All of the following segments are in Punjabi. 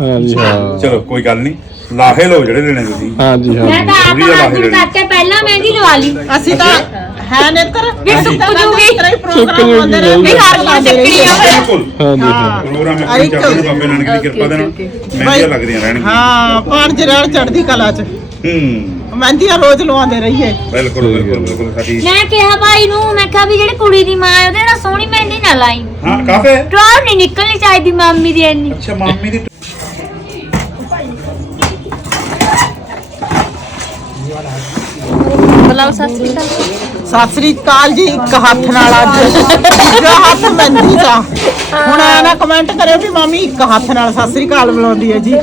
ਹਾਂਜੀ ਹਾਂ। ਚਲੋ ਕੋਈ ਗੱਲ ਨਹੀਂ। ਲਾਹੇ ਲਓ ਜਿਹੜੇ ਲੈਣੇ ਤੁਸੀਂ। ਹਾਂਜੀ ਹਾਂ। ਮੈਂ ਤਾਂ ਆਪ ਹਾਜ਼ਰ। ਕਰਕੇ ਪਹਿਲਾਂ ਮਹਿੰਦੀ ਲਵਾ ਲਈ। ਅਸੀਂ ਤਾਂ ਹੈ ਨੇਤਰ ਵੀ ਸੁੱਕ ਜੂਗੀ। ਤੇਰਾ ਹੀ ਪ੍ਰੋਗਰਾਮ ਜੂਗੀ ਹੁੰਦੇ ਰਹੇ। ਵੀ ਹਰ ਵਾਰ ਚੱਕਣੀ ਆ ਫਿਰ। ਬਿਲਕੁਲ। ਹਾਂਜੀ ਹਾਂ ਪ੍ਰੋਗਰਾਮ ਇੱਕ ਇੱਕ- ਚੱਲਦੇ ਬਾਬੇ ਨਾਨਕ ਦੀ ਕਿਰਪਾ ਦੇ ਨਾਲ। ਮਹਿੰਦੀਆਂ ਲੱਗਦੀਆਂ ਰਹਿਣਗੀਆਂ। ਹਾਂ ਪਾਣ ਜਰੜ ਚੜਦੀ ਕਲਾ ਚ। ਹੂੰ। ਮਹਿੰਦੀਆਂ ਰੋਜ਼ ਲਵਾਉਂਦੇ ਰਹੀਏ। ਬਿਲਕੁਲ ਬਿਲਕੁਲ ਬਿਲਕੁਲ ਸਾਡੀ ਮੈਂ ਕਿਹਾ ਭਾਈ ਨੂੰ ਮੈਂ ਕਿਹਾ ਵੀ ਜਿਹੜੀ ਕੁੜੀ ਦੀ ਮਾਂ ਹੈ ਉਹਦੇ ਨਾਲ ਸੋਹਣੀ ਮਹਿੰਦੀ ਨਾ ਲਾਈ। ਹਾਂ ਕਾਫੇ ਟਰੋਰ ਨਹੀਂ ਨਿਕਲਣੀ ਚਾਹੀਦੀ ਮੰਮੀ ਦੀ ਇੰਨੀ। ਅੱਛਾ ਮਾਮੀ ਦੀ ਬੁਲਾਓ ਸਤਿ ਸ਼੍ਰੀ ਅਕਾਲ ਸਤਿ ਸ੍ਰੀ ਅਕਾਲ ਜੀ ਇੱਕ ਹੱਥ ਨਾਲ ਅੱਜ ਦੂਜਾ ਹੱਥ ਮਹਿੰਦੀ ਦਾ ਹੁਣ ਐ ਨਾ ਕਮੈਂਟ ਕਰਿਓ ਵੀ ਮਾਮੀ ਇੱਕ ਹੱਥ ਨਾਲ ਸਤਿ ਸ੍ਰੀ ਅਕਾਲ ਬੁਲਾਉਂਦੀ ਹੈ ਜੀ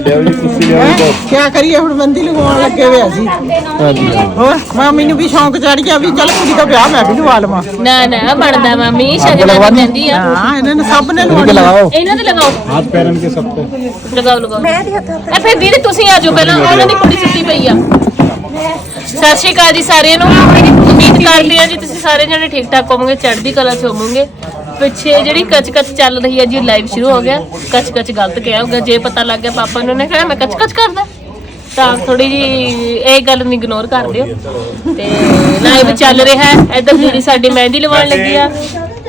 ਕੀ ਕਰੀਏ ਹੁਣ ਮਹਿੰਦੀ ਲਗਵਾਉਣ ਲੱਗੇ ਹੋਏ ਆ ਜੀ ਹਾਂਜੀ ਹਾਂ ਹੋਰ ਮਾਮੀ ਨੂੰ ਵੀ ਸ਼ੌਂਕ ਚੜ ਗਿਆ ਵੀ ਚੱਲ ਕੁੜੀ ਦਾ ਵਿਆਹ ਮੈਂ ਵੀ ਲਵਾ ਲਵਾਂ ਨਾ ਨਾ ਬਣਦਾ ਮੰਮੀ ਸ਼ਗਨਾਂ ਦੀ ਕਹਿੰਦੀ ਆ ਹਾਂ ਇਹਨਾਂ ਨੇ ਸਭ ਨੇ ਲਵਾਉਣੀ ਲਗਾਓ ਇਹਨਾਂ ਤੇ ਲਗਾਓ हाथ पैरन के सब पे ਲਗਾਓ ਲਗਾਓ ਮੈਂ ਦੀ ਹੱਥ ਐ ਫਿਰ ਵੀਰੇ ਤੁਸੀਂ ਆ ਜਾਓ ਪਹਿਲਾਂ ਉਹਨਾਂ ਦੀ ਕੁੜੀ ਸੁੱਤੀ ਪਈ ਆ ਸਤਿ ਸ਼੍ਰੀ ਅਕਾਲ ਜੀ ਸਾਰਿਆਂ ਨੂੰ। ਉਮੀਦ ਕਰਦੇ ਆ ਜੀ ਤੁਸੀਂ ਸਾਰੇ ਜਣੇ ਠੀਕ ਠਾਕ ਹੋਵੋਗੇ, ਚੜ੍ਹਦੀ ਕਲਾ ਚ ਹੋਵੋਗੇ। ਪਿੱਛੇ ਜਿਹੜੀ ਕਚ ਕਚ ਚੱਲ ਰਹੀ ਹੈ ਜੀ ਲਾਈਵ ਸ਼ੁਰੂ ਹੋ ਗਿਆ। ਕਚ ਕਚ ਗਲਤ ਕਿਹਾ ਹੋਗਾ ਜੇ ਪਤਾ ਲੱਗ ਗਿਆ ਪਾਪਾ ਨੂੰ ਨੇ ਕਿਹਾ, ਮੈਂ ਕਚ ਕਚ ਕਰਦਾ। ਤਾਂ ਥੋੜੀ ਜੀ ਇਹ ਗੱਲ ਨੂੰ ਇਗਨੋਰ ਕਰ ਦਿਓ। ਤੇ ਲਾਈਵ ਚੱਲ ਰਿਹਾ ਹੈ। ਇੱਧਰ ਦੀਦੀ ਸਾਡੀ ਮਹਿੰਦੀ ਲਵਾਉਣ ਲੱਗੀ ਆ।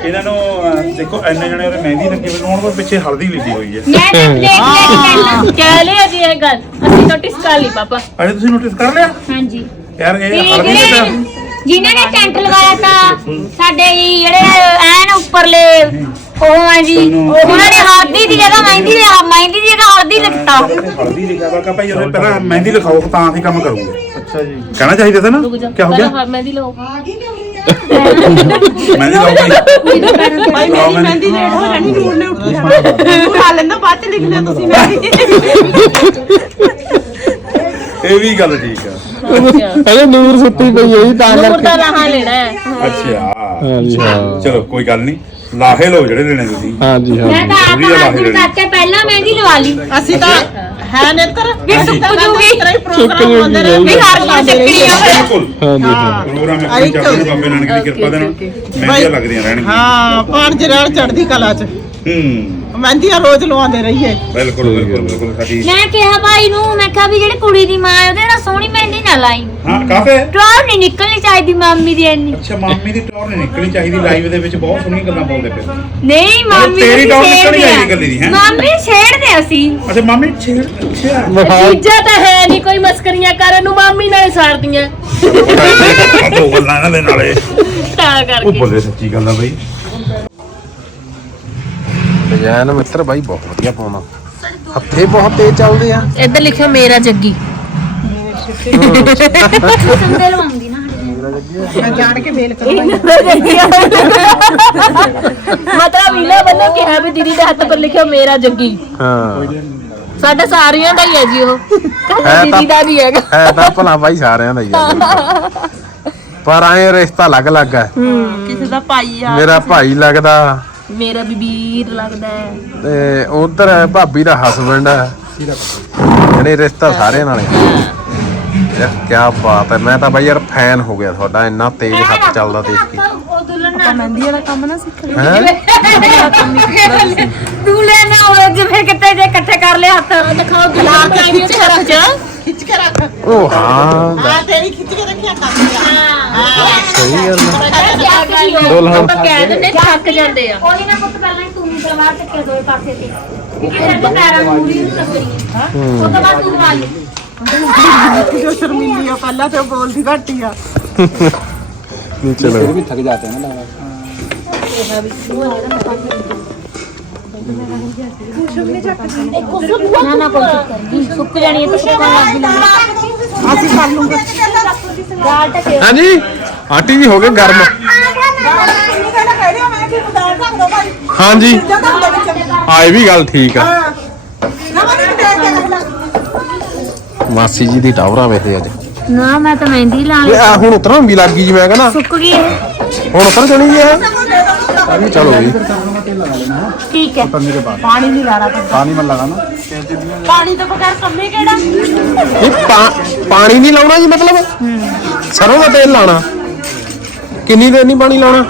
ਇਹਨਾਂ ਨੂੰ ਅਹ, ਦੇਖੋ ਐਨੇ ਜਣੇ ਉਹਦੇ ਮਹਿੰਦੀ ਲੱਗੀ ਹੋਈ ਨੂੰ ਉਹਨਾਂ ਪਿੱਛੇ ਹਲਦੀ ਲਿਖੀ ਹੋਈ ਹੈ। ਮੈਂ ਤਾਂ ਦੇਖ ਲਈ ਪਹਿਲਾਂ। ਕਹਿ ਲਿਆ ਜੀ ਇਹ ਗੱਲ। ਅਸੀਂ ਨੋਟਿਸ ਕਰ ਲਈ ਪਾਪਾ। ਅਜੇ ਤੁਸੀਂ ਨੋਟਿਸ ਕਰ ਲਿਆ? ਹਾਂਜੀ। ਯਾਰ ਤੇ ਇਹ ਹਲਦੀ ਦੇ ਜਿਹੜੇ ਜਿਨ੍ਹਾਂ ਨੇ ਟੈਂਟ ਲਗਾਇਆ ਤਾਂ ਸਾਡੇ ਜੀ ਜਿਹੜੇ ਐਨ ਉੱਪਰਲੇ ਉਹ ਆ ਜੀ ਉਹਨਾਂ ਨੇ ਹਲਦੀ ਦੀ ਜਗ੍ਹਾ ਮਹਿੰਦੀ ਦੀ ਮਹਿੰਦੀ ਦੀ ਜਗ੍ਹਾ ਹਲਦੀ ਲਿਖਤਾ ਹਲਦੀ ਲਿਖਿਆ ਵਾ ਕਿ ਭਾਈ ਉਹਨੇ ਪਹਿਲਾਂ ਮਹਿੰਦੀ ਲਿਖਾਓ ਤਾਂ ਅਸੀਂ ਕੰਮ ਕਰੂਗੇ। ਅੱਛਾ ਜੀ। ਕਹਿਣਾ ਚਾਹੀਦਾ ਸੀ ਨਾ? ਰੁਕ ਜਾ। ਕੀ ਹੋ ਗਿਆ? ਮਹਿੰਦੀ ਲਓ। ਮਹਿੰਦੀ ਲਾਓ ਭਾਈ ਭਾਈ ਮੇਰੀ ਮਹਿੰਦੀ ਲੇਟ ਹੋ ਜਾਣੀ ਨੂਰ ਨੇ ਉੱਠੀ ਜਾਣਾ ਤੂੰ ਖਾ ਲੈਂਦਾ ਬਾਅਦ ਚ ਲਿਖ ਲਿਆ ਤੁਸੀਂ ਮਹਿੰਦੀ ਇਹ ਵੀ ਗੱਲ ਠੀਕ ਆ ਅਰੇ ਨੂਰ ਸੁੱਤੀ ਪਈ ਹੈ ਜੀ ਤਾਂ ਨੂਰ ਕਰਕੇ। ਦਾ ਰਹਾ ਲੈਣਾ ਹੈ। ਅੱਛਾ ਹਾਂਜੀ ਹਾਂ। ਚਲੋ ਕੋਈ ਗੱਲ ਨਹੀਂ। ਲਾਹੇ ਲਓ ਜਿਹੜੇ ਲੈਣੇ ਤੁਸੀਂ। ਹਾਂਜੀ ਹਾਂ। ਮੈਂ ਤਾਂ ਆਪ ਵਧੀਆ ਲੱਗ ਹਾਜ਼ਰ ਰਹੀ। ਕਰਕੇ ਪਹਿਲਾਂ ਮਹਿੰਦੀ ਲਵਾ ਲਈ। ਅਸੀਂ ਤਾਂ ਹੈ ਨੇਤਰ? ਵੀ ਸੁੱਕ ਜੂਗੀ। ਤੇਰਾ ਹੀ ਸੁੱਕ ਪ੍ਰੋਗਰਾਮ ਜੂਗੀ ਹੁੰਦੇ ਰਹੇ ਵੀ ਵੀ ਹਰ ਵਾਰ ਚੱਕਣੀ ਆ ਫਿਰ। ਬਿਲਕੁਲ। ਹਾਂਜੀ ਹਾਂ। ਪ੍ਰੋਗਰਾਮ ਆਹ ਇੱਕ ਬਾਬੇ ਨਾਨਕ ਦੀ ਕਿਰਪਾ ਦੇ ਨਾਲ ਮਹਿੰਦੀਆਂ ਲੱਗਦੀਆਂ ਰਹਿਣਗੀਆਂ। ਹਾਂ ਪਾਣ ਜਰੜ ਚੜਦੀ ਕਲਾ ਚ। ਹੂੰ। ਮਹਿੰਦੀਆਂ ਰੋਜ਼ ਲਵਾਉਂਦੇ ਰਹੀਏ। ਬਿਲਕੁਲ ਬਿਲਕੁਲ ਬਿਲਕੁਲ ਸਾਡੀ ਮੈਂ ਕਿਹਾ ਭਾਈ ਨੂੰ ਮੈਂ ਕਿਹਾ ਵੀ ਜਿਹੜੀ ਕੁੜੀ ਦੀ ਮਾਂ ਹੈ ਉਹਦੇ ਨਾਲ ਸੋਹਣੀ ਮਹਿੰਦੀ ਨਾ ਲਾਈ। ਹਾਂ ਕਾਫੇ ਟਰੋਰ ਨਹੀਂ ਨਿਕਲਣੀ ਚਾਹੀਦੀ ਮੰਮੀ ਦੀ ਇੰਨੀ। ਅੱਛਾ ਮਾਮੀ ਦੀ ਟੌਰ ਨਹੀਂ ਨਿਕਲਣੀ ਚਾਹੀਦੀ ਲਾਈਵ ਦੇ ਵਿੱਚ ਬਹੁਤ ਸੋਹਣੀਆਂ ਗੱਲਾਂ ਬੋਲਦੇ ਪਏ। ਨਹੀਂ ਮੰਮੀ ਤੇਰੀ ਟੌਰ ਨਿਕਲਣੀ। ਚਾਹੀਦੀ ਇਕੱਲੀ ਦੀ, ਹੈਂ? ਮੰਮੀ ਛੇੜਦੇ ਅਸੀਂ। ਅੱਛਾ ਮਾਮੀ ਛੇੜ ਅੱਛਾ। ਚੀਜ਼ਾਂ ਤਾਂ ਹੈ ਨਹੀਂ ਕੋਈ ਮਸਕਰੀਆਂ ਕਰਨ ਨੂੰ ਮਾਮੀ ਨਾਲ ਸਾਰਦੀਆਂ ਦੋ ਗੱਲਾਂ ਇਹਨਾਂ ਦੇ ਨਾਲੇ। ਤਾਂ ਉਹ ਕਰਕੇ ਬੋਲੇ ਸੱਚੀ ਗੱਲ ਆ ਬਈ। ਡਿਜ਼ਾਈਨ ਮਿੱਤਰ ਬਾਈ ਬਹੁਤ ਵਧੀਆ ਪਾਉਣਾ ਹੱਥੇ ਬਹੁਤ ਤੇਜ਼ ਚੱਲਦੇ ਆ। ਇੱਧਰ ਲਿਖਿਓ ਮੇਰਾ ਜੱਗੀ। ਸੰਦੇ ਲਵਾਉਂਦੀ ਨਾ ਮੈਂ ਜਾਣ ਕੇ ਵੇਲ ਕਰਵਾਈ ਮਤਲਬ ਵੀਲਾ ਵੱਲੋਂ ਕਿਹਾ ਵੀ ਦੀਦੀ ਦੇ ਹੱਥ ਪਰ ਲਿਖਿਓ ਮੇਰਾ ਜੱਗੀ। ਹਾਂ। ਸਾਡਾ ਸਾਰਿਆਂ ਦਾ ਹੀ ਹੈ ਜੀ ਉਹ। ਹੈ ਦੀਦੀ ਦਾ ਨਹੀਂ ਹੈਗਾ। ਹੈ ਤਾਂ ਭਲਾ ਬਾਈ ਸਾਰਿਆਂ ਦਾ ਹੀ ਆ ਪਰ ਐ ਰਿਸ਼ਤਾ ਅਲੱਗ-ਅਲੱਗ ਹੈ। ਕਿਸੇ ਦਾ ਭਾਈ ਆ ਮੇਰਾ ਭਾਈ ਲੱਗਦਾ। ਮੇਰਾ ਬੀਬੀਰ ਲੱਗਦਾ ਹੈ। ਤੇ ਉਧਰ ਭਾਬੀ ਦਾ ਹਸਬੰਡ ਹੈ। ਜਿਹੜੇ ਰਿਸ਼ਤਾ ਸਾਰਿਆਂ ਨਾਲ ਹੈ। ਯਾਰ ਕੀ ਬਾਤ ਹੈ। ਮੈਂ ਤਾਂ ਬਾਈ ਯਾਰ ਫੈਨ ਹੋ ਗਿਆ ਤੁਹਾਡਾ ਇੰਨਾ ਤੇਜ਼ ਹੱਥ ਚੱਲਦਾ ਦੇਖ ਕੇ। ਉਹ ਦੁਲਹਨ ਨਾ ਮਹਿੰਦੀ ਵਾਲਾ ਕੰਮ ਨਾ ਸਿੱਖ ਹੈ? ਦੂਲੇ ਨਾ ਉਹ ਜਿਵੇਂ ਕਿਤੇ ਜੇ ਇਕੱਠੇ ਕਰ ਲਿਆ ਹੱਥ। ਦਿਖਾਓ ਗੁਲਾਬ ਦਾ ਖਿੱਚ ਕੇ ਰੱਖ। ਜਾ ਖਿੱਚ ਕੇ ਰੱਖ। ਉਹ ਹਾਂ। ਆ ਤੇਰੀ ਖਿੱਚ ਕੇ ਰੱਖਿਆ ਕਰ ਸਹੀ ਗੱਲ ਹੈ ਦੁਲਹਨ ਦੁਲਹਨ। ਆਪਾਂ ਕਹਿ ਦਿੰਦੇ ਥੱਕ ਜਾਂਦੇ ਆ ਉਹਦੇ ਨਾਲ ਪੁੱਤ ਪਹਿਲਾਂ ਹੀ ਤੂੰ ਸਲਵਾਰ ਚੱਕੇ ਦੋਏ ਪਾਸੇ ਤੇ ਕਿਉਂਕਿ ਸਾਡੇ ਪੈਰਾਂ ਨੂੰ ਮੂਰੀ ਨੂੰ ਲੱਗਣੀ ਹੈ ਉਹ ਤੋਂ ਬਾਅਦ ਤੂੰ ਦਵਾ ਲਈ ਜੋ ਸ਼ਰਮਿੰਦੀ ਆ ਪਹਿਲਾਂ ਤੇ ਉਹ ਬੋਲਦੀ ਘੱਟ ਹੀ ਆ ਨਹੀਂ ਚਲੋ ਨਾ ਨਾ ਕੋਈ ਚੱਕਰ ਨਹੀਂ ਸੁੱਕ ਜਾਣੀ ਹੈ ਤਾਂ ਸੁੱਕਣ ਲੱਗ ਜਾਣੀ ਅਸੀਂ ਕਰ ਲੂੰਗੇ ਦਾਲ ਟਕੇ ਹਾਂਜੀ? ਆਂਟੀ ਜੀ ਹੋ ਗਏ ਗਰਮ। ਹਾਂਜੀ। ਆਏ ਵੀ ਗੱਲ ਠੀਕ ਆ। ਮਾਸੀ ਜੀ ਦੀ ਟਾਵਰਾਂ ਵੇਖਦੇ ਅੱਜ। ਨਾ ਮੈਂ ਤਾਂ ਮਹਿੰਦੀ ਲਾ ਇਹ ਆ ਹੁਣ ਉਤਰਨ ਵੀ ਲੱਗ ਗਈ ਜੀ ਮੈਂ ਕਹਿੰਦਾ ਸੁੱਕ ਗਈ ਇਹ। ਹੁਣ ਉਤਰ ਜਾਣੀ ਜੀ ਇਹ। ਆ ਵੀ ਚਲੋ ਜੀ। ਠੀਕ ਹੈ। ਪਾਣੀ ਨਹੀਂ ਲਾਣਾ ਪਾਣੀ ਮਤ ਲਾਣਾ ਪਾਣੀ ਤੋਂ ਬਗੈਰ ਕੰਮੇ ਕਿਹੜਾ? ਇਹ ਪਾ- ਪਾਣੀ ਨਹੀਂ ਲਾਉਣਾ ਜੀ ਮਤਲਬ? ਸਰੋਂ ਦਾ ਤੇਲ ਲਾਉਣਾ ਕਿੰਨੀ ਦੇਰ ਨਹੀਂ ਪਾਣੀ ਲਾਉਣਾ?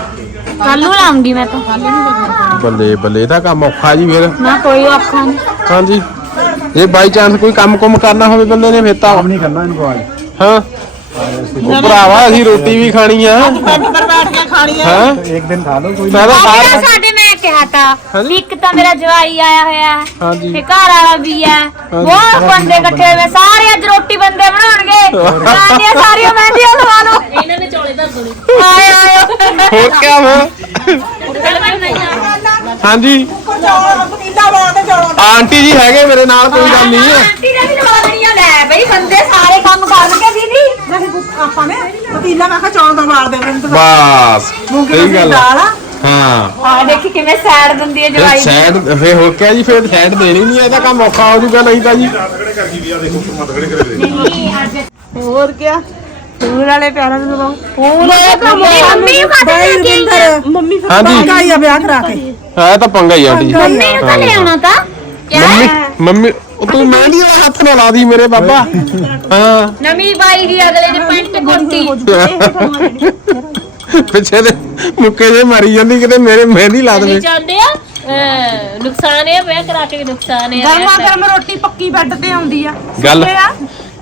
ਕੱਲ ਨੂੰ ਲਾਉਂਗੀ ਮੈਂ ਤਾਂ। ਬੱਲੇ ਬੱਲੇ ਤਾਂ ਕੰਮ ਔਖਾ ਜੀ ਫਿਰ। ਨਾ ਕੋਈ ਔਖਾ ਨਹੀਂ। ਹਾਂਜੀ। ਜੇ ਬਾਈ ਚਾਂਸ ਕੋਈ ਕੰਮ ਕੁਮ ਕਰਨਾ ਹੋਵੇ ਬੰਦੇ ਨੇ ਫਿਰ ਤਾਂ। ਨਹੀਂ ਕਰਨਾ ਇਹਨੂੰ ਅੱਜ ਹਾਂ। ਉਹ ਭਰਾਵਾ ਅਸੀਂ ਰੋਟੀ ਵੀ ਖਾਣੀ ਆ। ਬੈੱਡ ਪਰ ਬੈਠ ਕੇ ਖਾਣੀ ਆ। ਹਾਂ? ਇੱਕ ਦਿਨ ਖਾ ਲਓ ਕੋਈ ਮੈਂ ਤਾਂ ਉਹ ਸਾਰਾ ਸਾਡੇ ਮੈਂ ਕਿਹਾ ਤਾ ਹਾਂਜੀ। ਵੀ ਇੱਕ ਤਾਂ ਮੇਰਾ ਜਵਾਈ ਆਇਆ ਹੋਇਆ ਹੈ ਹਾਂਜੀ। ਤੇ ਘਰ ਵਾਲਾ ਵੀ ਹੈ। ਬਹੁਤ ਬੰਦੇ ਇਕੱਠੇ ਹੋਏ ਸਾਰੇ ਅੱਜ ਰੋਟੀ ਬੰਦੇ ਬਣਾਉਣਗੇ। ਸਾਡੀਆਂ ਸਾਰੀਆਂ ਮਹਿੰਦੀਆਂ ਲਵਾ ਲਓ। ਇਹਨਾਂ ਨੇ ਚੌਲੇ ਧਰ ਦੇਣੇ ਆਏ ਆਏ। ਹੋਰ ਕਿਆ ਵਾ ਹਾਂਜੀ ਪਤੀਲਾ ਬਣਾ ਕੇ ਚੌਲਾਂ ਆਂਟੀ ਜੀ ਹੈਗੇ ਮੇਰੇ ਨਾਲ ਕੋਈ ਗੱਲ ਨਹੀਂ ਹੈ ਆਂਟੀ ਨੇ ਵੀ ਲਵਾ ਦੇਣੀਆਂ ਲੈ ਬਈ ਬੰਦੇ ਸਾਰੇ ਕੰਮ ਕਰਨਗੇ ਦੀਦੀ ਆਪਾਂ ਨੇ ਪਤੀਲਾ ਮੈਂ ਕਿਹਾ ਚੌਲਾਂ ਦਾ ਵਾਲ ਦੇ ਮੈਨੂੰ ਤਾਂ। ਬਸ ਮੂੰਗੀ ਸਹੀ ਦੀ ਗੱਲ ਦਾਲ ਆ। ਆ ਹਾਂ। ਆ ਦੇਖੀ ਕਿਵੇਂ ਸੈਡ ਦਿੰਦੀ ਹੈ ਫਿਰ ਜਵਾਈ ਸਾਈਡ ਫੇ ਹੋ ਗਿਆ ਜੀ ਫਿਰ ਸਾਈਡ ਦੇਣੀ ਨਹੀਂ ਇਹਦਾ ਕੰਮ ਔਖਾ ਹੋ ਜਾਊਗਾ ਨਹੀਂ ਤਾਂ ਜੀ। ਖੜੇ ਕਰ ਗਈ ਵੀ ਆ ਦੇਖੋ ਮਤ ਖੜੇ ਕਰੇ ਦੇ ਨਹੀਂ ਅੱਜ ਹੋਰ ਕੀ ਫੂਲ ਵਾਲੇ ਪਿਆਰਾਂ ਨੂੰ ਲਵਾਓ ਫੂਲ ਮੇਰੀ ਮੰਮੀ ਨੂੰ ਖਾਤੇ ਲੈ ਕੇ ਆਈ ਆ। ਮੰਮੀ ਫਿਰ ਹਾਂਜੀ। ਹੀ ਆ ਵਿਆਹ ਕਰਾ ਕੇ। ਹੈ ਤਾਂ ਪੰਗਾ ਹੀ ਆ ਆਂਟੀ। ਜੀ ਮੰਮੀ ਨੂੰ ਤਾਂ ਲੈ ਆਉਣਾ ਤਾਂ। ਕਿਆ ਮੰਮੀ? ਮੰਮੀ ਉਹ ਤੂੰ ਮਹਿੰਦੀ ਵਾਲਾ ਹੱਥ ਨਾ ਲਾ ਦੀ ਮੇਰੇ ਬਾਬਾ। ਹਾਂ। ਨਵੀਂ ਬਾਈ ਦੀ ਅਗਲੇ ਦੇ ਪੈਂਟ ਕੋਟੀ ਪਿੱਛੇ ਦੇ ਮੁੱਕੇ ਜੇ ਮਾਰੀ ਜਾਂਦੀ ਕਿਤੇ ਮੇਰੇ ਮਹਿੰਦੀ ਲਾ ਨਹੀਂ ਦੇਵੇ ਆ ਅਹ, ਨੁਕਸਾਨ ਹੈ ਵਿਆਹ ਕਰਾ ਕੇ ਵੀ ਨੁਕਸਾਨ ਹੈ ਗਰਮਾ ਗਰਮ ਰੋਟੀ ਪੱਕੀ ਬੈੱਡ ਤੇ ਆਉਂਦੀ ਆ। ਗੱਲ ਆ।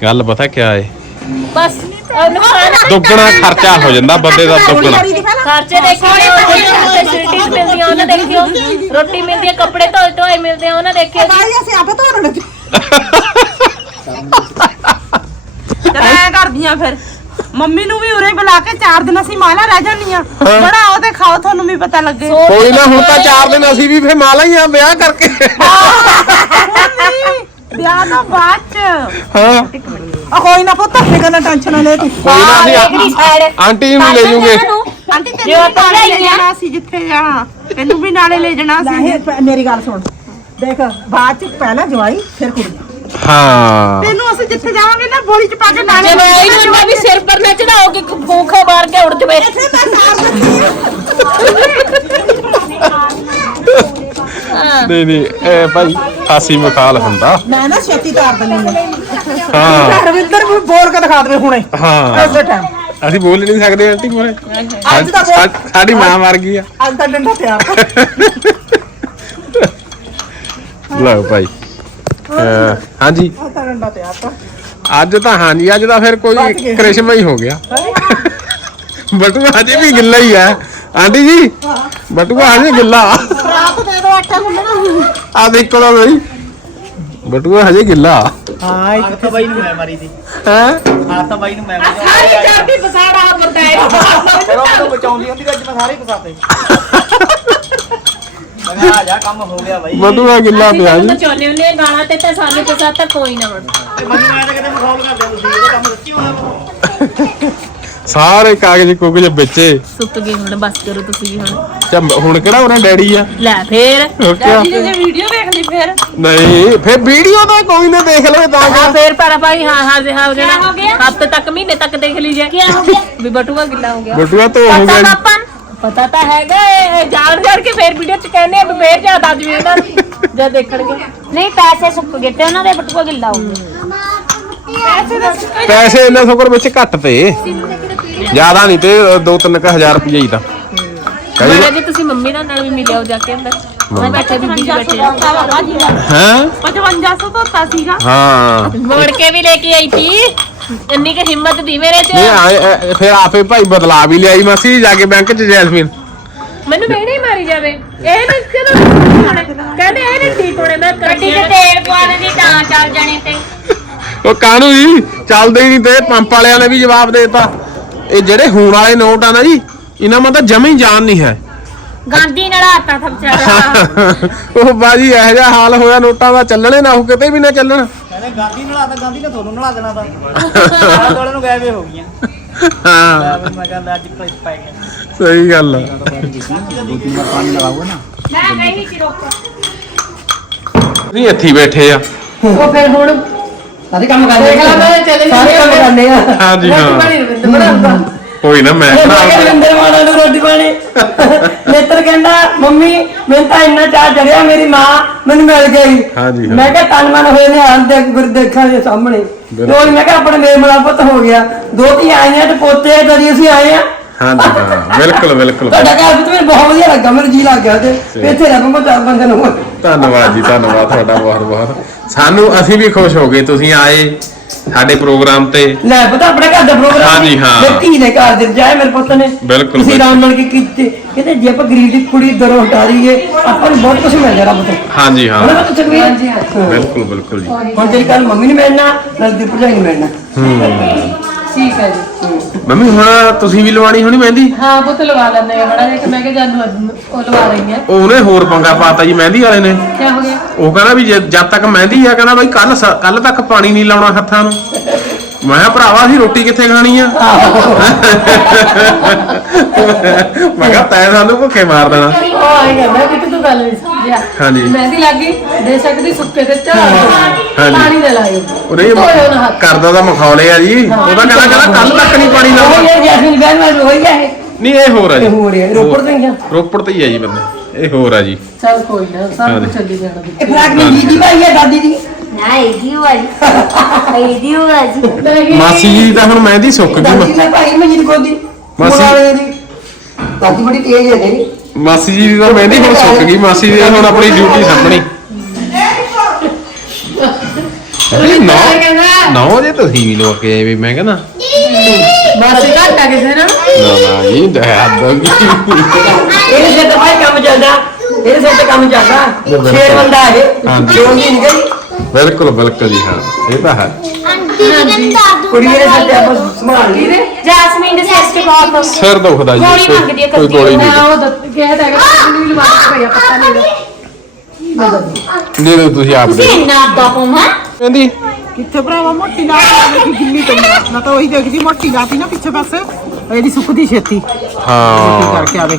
ਗੱਲ ਪਤਾ ਕਿਆ ਏ? ਬਸ। ਨੁਕਸਾਨ ਦੁੱਗਣਾ ਖਰਚਾ ਹੋ ਜਾਂਦਾ ਬੰਦੇ ਦਾ ਦੁੱਗਣਾ। ਖਰਚੇ ਦੇਖਿਓ ਫੈਸਿਲਿਟੀਜ਼ ਮਿਲਦੀਆਂ ਉਹਨਾਂ ਦੇਖਿਓ। ਰੋਟੀ ਮਿਲਦੀ ਹੈ ਕੱਪੜੇ ਧੋਏ ਧੋਏ ਮਿਲਦੇ ਆ ਉਹਨਾਂ ਦੇਖਿਓ ਬਾਈ ਅਸੀਂ ਆਪੇ ਧੋਣ ਲੱਗੇ। ਐ ਕਰਦੀਆਂ ਫਿਰ। ਮੰਮੀ ਨੂੰ ਵੀ ਉਰੇ ਬੁਲਾ ਕੇ ਚਾਰ ਦਿਨ ਅਸੀਂ ਮਾਲਾ ਰਹਿ ਜਾਂਦੀਆਂ ਬਣਾਓ ਤੇ ਖਾਓ ਤੁਹਾਨੂੰ ਵੀ ਪਤਾ ਲੱਗੇ। ਕੋਈ ਨਾ ਹੁਣ ਤਾਂ ਚਾਰ ਦਿਨ ਅਸੀਂ ਵੀ ਫੇ ਮਾਲਾ ਹੀ ਆ ਵਿਆਹ ਕਰਕੇ। ਵਿਆਹ ਤੋਂ ਬਾਅਦ ਚ। ਹਾਂ। ਆ ਕੋਈ ਨਾ ਪੁੱਤ ਫਿਕਰ ਨਾ ਟੈਨਸ਼ਨ ਨਾ ਲੈ ਤੂੰ। ਕੋਈ ਨਾ ਅਸੀਂ ਆਂਟੀ ਨੂੰ ਲੈ ਜੂਗੇ। ਆਂਟੀ ਤੈਨੂੰ ਵੀ ਤਾਂ ਨਾਲੇ ਲੈ। ਜਾਣਾ ਸੀ ਜਿੱਥੇ ਜਾਣਾ। ਤੈਨੂੰ ਵੀ ਨਾਲੇ ਲੈ ਜਾਣਾ ਸੀ। ਮੇਰੀ ਗੱਲ ਸੁਣ। ਦੇਖ ਬਾਅਦ ਚ ਪਹਿਲਾਂ ਜਵਾਈ ਫਿਰ ਕੁੜੀ। ਹਾਂ। ਤੈਨੂੰ ਅਸੀਂ ਜਿੱਥੇ ਜਾਵਾਂਗੇ ਨਾ ਬੋਲੀ ਚ ਪਾ ਕੇ ਨਾਲੇ ਜਵਾਈ ਨੂੰ ਇੰਨਾ ਵੀ ਸਿਰ ਪਰ ਨਾ ਚੜਾਓ ਕਿ ਫੂਖਾ ਮਾਰ ਕੇ ਉੜ ਜਵੇ। ਨਹੀਂ ਨਹੀਂ ਇਹ ਭਾਈ ਹਾਸੀ ਮਖਾਲ ਹੁੰਦਾ। ਮੈਂ ਨਾ ਛੇਤੀ ਤਾਰ ਦਿੰਦੀ ਹਾਂ। ਹਾਂ ਰਵਿੰਦਰ ਵੀ ਬੋਲ ਕੇ ਦਿਖਾ ਦੇਵੇ ਹੁਣੇ ਹਾਂ। ਇਸੇ ਟਾਈਮ ਅਸੀਂ ਬੋਲ ਨਹੀਂ ਸਕਦੇ ਆਂਟੀ ਮੋਰੇ ਅੱਜ ਤਾਂ ਬੋਲ- ਸਾਡੀ ਮਾਂ ਮਰ ਗਈ ਆ। ਅੱਜ ਦਾ ਡੰਡਾ ਤਿਆਰ। ਲਓ ਭਾਈ। ਅਹ, ਹਾਂਜੀ। ਅੱਜ ਦਾ ਡੰਡਾ ਤਿਆਰ ਤਾਂ ਅੱਜ ਤਾਂ ਹਾਂਜੀ ਅੱਜ ਤਾਂ ਫਿਰ ਕੋਈ ਗਏ। ਕ੍ਰਿਸ਼ਮਾ ਹੀ ਹੋ ਗਿਆ। ਬਟੂਆ ਹਜੇ ਵੀ ਗਿੱਲਾ ਹੀ ਆ ਆਂਟੀ ਜੀ ਬਟੂਆ ਹਜੇ ਗਿੱਲਾ। ਰਾਤ ਦੇ ਦੋ ਆਟਾ ਗੁੰਨਣਾ। ਆ ਦੇਖੋ ਤਾਂ ਬਈ। ਬਟੂਆ ਹਜੇ ਗਿੱਲਾ। ਹਾਂ ਇੱਕ ਤਾਂ ਬਾਈ ਨੂੰ ਮੈਂ ਮਾਰੀ ਦੀ। ਹੈ? ਹਾਂ ਤਾਂ ਬਾਈ ਨੂੰ ਮੈਂ ਮਾਰੀ ਸਾਰੀ ਚਾਬੀ ਬਸਾੜਾ ਬੰਦਾ ਹੈ। ਫਿਰ ਉਹ ਨੂੰ ਬਚਾਉਂਦੀ ਹੁੰਦੀ ਤੇ ਅੱਜ ਮੈਂ ਸਾਰੇ ਹੀ ਫਸਾਤੇ ਮੈਂ ਆ ਜਾ ਕੰਮ ਹੋ ਗਿਆ ਬਾਈ। ਬਟੂਆ ਗਿੱਲਾ ਪਿਆ ਜੀ। ਬਚਾਉਣੇ ਹੁੰਦੇ ਗਾਲਾਂ ਤੇ ਤਾਂ ਸਾਨੂੰ ਪਤਾ ਤਾਂ ਕੋਈ ਨਾ ਹੁਣ ਮੈਨੂੰ ਮੈਂ ਤਾਂ ਕਿਤੇ ਮਖੌਲ ਕਰਦੇ ਆ ਤੁਸੀਂ ਇਹਦਾ ਕੰਮ ਸੱਚੀ ਹੋਣਾ ਵਾ। ਸਾਰੇ ਕਾਗਜ਼ ਕੁਗਜ਼ ਵਿੱਚੇ। ਸੁੱਕ ਗਏ ਹੁਣ ਬਸ ਕਰੋ ਤੁਸੀਂ ਵੀ ਹੁਣ। ਚੱਲ ਹੁਣ ਕਿਹੜਾ ਉਹਨਾਂ ਡੈਡੀ ਆ? ਲੈ ਫੇਰ। ਓਕੇ ਜੇ ਵੀਡੀਓ ਦੇਖ ਲਈ ਫੇਰ। ਨਹੀਂ ਫਿਰ ਵੀਡੀਓ ਤਾਂ ਕੋਈ ਨਾ ਦੇਖ ਲਵੇ ਤਾਂ ਹਾਂ। ਫੇਰ ਪਰ ਭਾਈ ਹਾਂ ਹਾਂ ਜੀ ਹਾਂ ਹੋ ਹਫ਼ਤੇ ਤੱਕ ਮਹੀਨੇ ਤੱਕ ਦੇਖ ਲੀਜੇ ਕੀ ਹੋ ਗਿਆ? ਵੀ ਬਟੂਆ ਗਿੱਲਾ ਹੋ ਗਿਆ। ਬਟੂਆ ਤੋਂ ਹੋ ਗਿਆ ਪਤਾ ਜੀ। ਪਾਪਾ। ਪਤਾ ਤਾਂ ਹੈਗਾ ਇਹ ਜਾਣ ਜਾਣ ਕੇ ਫੇਰ ਵੀਡੀਓ ਚ ਕਹਿੰਦੇ ਆ ਵੀ ਫੇਰ ਜ਼ਿਆਦਾ ਜਵੇ ਇਹਨਾਂ ਦੀ ਜਦ ਦੇਖਣਗੇ ਨਹੀਂ ਪੈਸੇ ਸੁੱਕ ਗਏ ਤੇ ਉਹਨਾਂ ਦੇ ਬਟੂਆ ਗਿੱਲਾ ਹੋ ਗਿਆ। ਪੈਸੇ ਇਹਨਾਂ ਸੋਕਰ ਵਿੱਚ ਘੱਟ ਤੇ। ਜ਼ਿਆਦਾ ਨਹੀਂ ਤੇ 2-3000 ਰੁਪਏ ਹੀ ਤਾਂ। ਕਈ ਮੈਂ ਜੀ ਤੁਸੀਂ ਮੰਮੀ ਨਾਲ ਨਾਲ ਵੀ ਮਿਲਿਓ ਜਾ ਕੇ ਅੰਦਰ। ਮੈਂ ਬੈਠੇ ਬੀਬੀ ਜੀ ਬੈਠੇ। ਹੈ? 5500 ਧੋਤਾ ਸੀਗਾ। ਹਾਂ। ਮੋੜ ਕੇ ਵੀ ਲੈ ਕੇ ਆਈ ਸੀ। ਇੰਨੀ ਕਿ ਹਿੰਮਤ ਦੀ ਮੇਰੇ ਚ। ਇਹ ਆਏ- ਇਹ- ਫਿਰ ਆਪੇ ਭਾਈ ਬਦਲਾ ਵੀ ਲਿਆਈ ਮਾਸੀ ਜਾ ਕੇ ਬੈਂਕ 'ਚ ਜੈਸਮੀਨ। ਮੈਨੂੰ ਮੇਰੇ ਹੀ ਮਾਰੀ ਜਾਵੇ। ਇਹ ਨਹੀਂ ਕਿਹਨੂੰ ਹੋਣੇ। ਕਹਿੰਦੇ ਇਹ ਨਹੀਂ ਠੀਕ ਹੋਣੇ। ਮੈਂ ਗੱਡੀ ਕਰਦੀ ਤੇ ਤੇਲ ਪਵਾ ਦਿੰਦੀ ਤਾਂ ਚੱਲ ਜਾਣੇ ਤੇ। ਉਹ ਕਾਹਨੂੰ ਜੀ? ਚੱਲਦੇ ਹੀ ਨਹੀਂ ਤੇ ਪੰਪ ਵਾਲਿਆਂ ਨੇ ਵੀ ਜਵਾਬ ਦੇ ਦਿੱਤਾ। ਇਹ ਜਿਹੜੇ ਹੁਣ ਵਾਲੇ ਨੋਟ ਆ ਨਾ ਜੀ ਇਹਨਾਂ ਮਾ ਤਾਂ ਜਮੀ ਜਾਨ ਨਹੀਂ ਹੈ। ਗਾਂਧੀ ਨਾਲ ਆਤਾ ਥਾ ਵਿਚਾਰਾ ਉਹ ਬਾਜੀ ਇਹੋ ਜਿਹਾ ਹਾਲ ਹੋਇਆ ਨੋਟਾਂ ਦਾ ਚੱਲਣੇ ਨਾ ਉਹ ਕਿਤੇ ਵੀ ਨਾ ਚੱਲਣ। ਕਹਿੰਦੇ ਗਾਂਧੀ ਨਲਾ ਤਾਂ ਗਾਂਧੀ ਨੇ ਤੁਹਾਨੂੰ ਨਲਾ ਦੇਣਾ ਤਾਂ। ਆਲੇ ਦੁਆਲੇ ਨੂੰ ਗਾਇਬ ਹੋ ਗਈਆਂ। ਹਾਂ। ਮੈਂ ਕਹਿੰਦਾ ਅੱਜ ਕਲਿੱਪ ਪੈ ਗਿਆ ਸਹੀ ਗੱਲ ਆ। ਪਾਣੀ ਮੈਂ ਨਹੀਂ ਸੀ ਰੋਕ। ਨਹੀਂ ਇੱਥੇ ਹੀ ਬੈਠੇ ਆ। ਉਹ ਫਿਰ ਹੁਣ ਸਾਰੇ ਕੰਮ ਕਰਦੇ ਦੇਖ ਲਾ ਮੈਂ ਚਲੇ ਸਾਰੇ ਕੰਮ ਕਰਦੇ ਆ। ਹਾਂਜੀ ਹਾਂ। ਬਣਾਉਂਦਾ ਕੋਈ ਨਾ ਮੈਂ ਬਣਾ ਰਵਿੰਦਰ ਮਾਣਾ ਨੂੰ ਰੋਟੀ ਪਾਣੀ। ਨੇਤਰ ਕਹਿੰਦਾ ਮੰਮੀ ਮੈਨੂੰ ਤਾਂ ਇੰਨਾ ਚਾਹ ਚੜਿਆ ਮੇਰੀ ਮਾਂ ਮੈਨੂੰ ਮਿਲ ਗਈ। ਹਾਂਜੀ ਹਾਂ। ਮੈਂ ਕਿਹਾ ਤਨ ਮਨ ਹੋਏ ਨੇ ਹਾਲ ਦੇ ਗੁਰ ਦੇਖਾਂ ਦੇ ਸਾਹਮਣੇ। ਬਿਲਕੁਲ। ਰੋਜ਼ ਮੈਂ ਕਿਹਾ ਆਪਣੇ ਮੇਲ ਮਲਾਪਤ ਹੋ ਗਿਆ। ਦੋ ਧੀ ਆਈਆਂ ਤੇ ਪੋਤੇ ਆ, ਕਦੀ ਅਸੀਂ ਆਏ ਆ। ਹਾਂਜੀ ਹਾਂ ਬਿਲਕੁਲ ਬਿਲਕੁਲ। ਤੁਹਾਡਾ ਘਰ ਵੀ ਮੈਨੂੰ ਬਹੁਤ ਵਧੀਆ ਲੱਗਾ ਮੈਨੂੰ ਜੀ ਲੱਗ ਗਿਆ ਤੇ ਇੱਥੇ ਰਹਿ ਚਾਰ ਪੰਜ ਦਿਨ ਹੋਰ। ਧੰਨਵਾਦ ਜੀ ਧੰਨਵਾਦ ਤੁਹਾਡਾ ਬਹੁਤ ਬਹੁਤ ਸਾਨੂੰ ਅਸੀਂ ਵੀ ਖੁਸ਼ ਹੋ ਗਏ ਤੁਸੀਂ ਆਏ। ਸਾਡੇ ਪ੍ਰੋਗਰਾਮ ਤੇ ਲੈ ਪਤਾ ਆਪਣੇ ਘਰ ਦਾ ਪ੍ਰੋਗਰਾਮ ਹਾਂਜੀ, ਸੀ। ਹਾਂ। ਮੇਰੀ ਧੀ ਦੇ ਘਰ ਦੇ ਜਾਏ ਮੇਰੇ ਪੁੱਤ ਨੇ। ਬਿਲਕੁਲ, ਤੁਸੀਂ ਆਰਾਮ ਨਾਲ ਕੀ ਕੀਤੇ? ਕਹਿੰਦੇ ਜੇ ਆਪਾਂ ਗਰੀਬ ਦੀ ਕੁੜੀ ਦਰੋਂ ਹਟਾ ਦਈਏ ਆਪਾਂ ਨੂੰ ਬਹੁਤ ਕੁਝ ਮਿਲ ਜਾਣਾ ਰੱਬ ਤੋਂ ਹਾਂਜੀ ਹਾਂ। ਉਹਨਾਂ ਤੋਂ ਚੰਗੀ ਹਾਂਜੀ ਬਿਲਕੁਲ ਬਿਲਕੁਲ ਜੀ। ਹੁਣ ਤੇਰੀ ਕੱਲ ਮੰਮੀ ਨੂੰ ਮਿਲਣਾ ਨਾਲ ਦੀ ਭਰਜਾਈ ਨੂੰ ਮਿਲਣਾ। ਠੀਕ ਹੈ ਜੀ। ਮੰਮੀ ਹੁਣ ਤੁਸੀਂ ਵੀ ਲਵਾਣੀ ਹੋਣੀ ਮਹਿੰਦੀ? ਹਾਂ ਪੁੱਤ ਲਵਾ ਲੈਂਦੇ ਆ ਬੜਾ ਜਿਹਾ ਕਿ ਮੈਂ ਕਿ ਜਾਨੂੰ ਉਹ ਲਵਾ ਰਹੀ ਆ ਉਹਨੇ ਹੋਰ ਪੰਗਾ ਪਾਤਾ ਜੀ ਮਹਿੰਦੀ ਵਾਲੇ ਨੇ। ਕੀ ਹੋ ਗਿਆ? ਉਹ ਕਹਿੰਦਾ ਵੀ ਜੇ- ਜਦ ਤੱਕ ਮਹਿੰਦੀ ਆ ਕਹਿੰਦਾ ਬਾਈ ਕੱਲ ਕੱਲ ਤੱਕ ਪਾਣੀ ਨਹੀਂ ਲਾਉਣਾ ਹੱਥਾਂ ਨੂੰ। ਮੈਂ ਕਿਹਾ ਭਰਾਵਾ ਅਸੀਂ ਰੋਟੀ ਕਿੱਥੇ ਖਾਣੀ ਆ? ਮੈਂ ਕਿਹਾ ਤੈਂ ਸਾਨੂੰ ਭੁੱਖੇ ਮਾਰ ਦੇਣਾ। ਉਹ ਆਈ ਕਹਿੰਦਾ ਕਿ ਤੂੰ ਗੱਲ ਨਹੀਂ ਸਮਝਿਆ। ਹਾਂਜੀ। ਮਹਿੰਦੀ ਲੱਗੀ ਦੇ ਸਕਦੀ ਸੁੱਕੇ ਤੇ ਹਾਂਜੀ। ਪਾਣੀ ਨਾ ਲਾਇਓ। ਉਹ ਨਹੀਂ ਧੋਇਓ ਨਾ ਹੱਥ। ਕਰਦਾ ਤਾਂ ਮਖੌਲੇ ਆ ਜੀ। ਉਹਦਾ ਕਹਿੰਦਾ ਕਹਿੰਦਾ ਕੱਲ ਤੱਕ ਨਹੀਂ ਪਾਣੀ ਉਹ ਲਾਉਣਾ ਇਹ ਜੈਸਮੀਨ ਬਹਿਨ ਨਾਲ ਹੋਈ ਗਿਆ ਇਹ। ਨਹੀਂ ਇਹ ਹੋਰ ਆ ਜੀ। ਇਹ ਹੋ ਰਿਹਾ ਰੋਪੜ ਤੋਂ ਹੀ ਆ। ਰੋਪੜ ਤੇ ਹੀ ਆ ਜੀ ਬੰਦੇ। ਇਹ ਹੋਰ ਆ ਜੀ। ਚੱਲ ਕੋਈ ਨਾ ਸਭ ਕੁਝ ਚੱਲੀ ਜਾਣਾ ਇਹ ਫਰਾਕ ਮੇਰੀ ਦੀਦੀ ਭਾਈ ਹੈ ਦਾਦੀ ਦੀ। ਨਾ ਇਹਦੀ ਹੋਆ ਜੀ ਇਹਦੀ ਹੋਆ ਜੀ। ਮਾਸੀ ਜੀ ਦਾ ਹੁਣ ਮਹਿੰਦੀ ਸੁੱਕ ਗਈ ਦਾਦੀ ਨੇ ਭਾਈ ਮਜੀਦ ਗੋਦੀ ਮਾਸੀ- ਵਾਲੇ ਦੀ ਦਾਦੀ ਬੜੀ ਤੇਜ਼ ਹੈ ਤੇਰੀ। ਮਾਸੀ ਜੀ ਦੀ ਤਾਂ ਮਹਿੰਦੀ ਹੁਣ ਸੁੱਕ ਗਈ। ਮਾਸੀ ਜੀ ਨੇ ਹੁਣ ਆਪਣੀ ਡਿਊਟੀ ਸਾਂਭਣੀ। ਇਹ ਨਾ ਨਾ ਜੇ ਤੁਸੀਂ ਵੀ ਲੋਕ ਕੇ ਵੀ ਮੈਂ ਕਹਿੰਦਾ। ਬਸ ਘੱਟ ਆ ਕਿਸੇ ਨਾਲ? ਨਾ ਨਾ ਜੀ ਦਹਦ ਇਹਦੇ ਸਿਰ ਤੇ ਭਾਈ ਕੰਮ ਚੱਲਦਾ। ਇਹਦੇ ਸਿਰ ਤੇ ਕੰਮ ਚੱਲਦਾ। ਛੇਰ ਬੰਦਾ ਇਹ ਹਾਂਜੀ। ਕਿਉਂ ਨਹੀਂ ਨਿਕਲ ਬਿਲਕੁਲ ਬਿਲਕੁਲ ਜੀ ਹਾਂ। ਇਹ ਤਾਂ ਹੈ। ਆਂਟੀ ਜੀ ਕਹਿੰਦਾ ਦਾਦੂ ਕੁੜੀ ਇਹਦੇ ਸਿਰ ਤੇ ਆਪਾਂ ਸੰਭਾਲ ਲਈ ਜੈਸਮੀਨ ਦੇ ਸਿਸਟਰ ਬਹੁਤ ਸਿਰ ਦੁਖਦਾ ਜੀ ਗੋਲੀ ਕੋਈ- ਮੰਗਦੀ। ਗੋਲੀ ਨਹੀਂ। ਉਹ ਦੱਸ ਕਿਹਾ ਤਾਂ ਹੈਗਾ ਕਿ ਵੀ ਲਵਾ ਕੇ ਭਈਆ ਪਤਾ ਨਹੀਂ ਹੈਗਾ ਦੇ ਦਿਓ ਤੁਸੀਂ ਆਪ ਦੇ ਤੁਸੀਂ ਇੰਨਾ ਅੱਦਾ ਕਹਿੰਦੀ ਕਿੱਥੇ ਭਰਾਵਾ ਮੋਟੀ ਲਾ ਕੇ ਗਿੱਲੀ ਕਰੀ ਮੈਂ ਤਾਂ ਉਹੀ ਦੇਖਦੀ ਮੋਟੀ ਲਾਤੀ ਨਾ ਪਿੱਛੇ ਪਾਸੇ ਇਹਦੀ ਸੁੱਕਦੀ ਛੇਤੀ। ਹਾਂ। ਕਰਕੇ ਆਵੇ।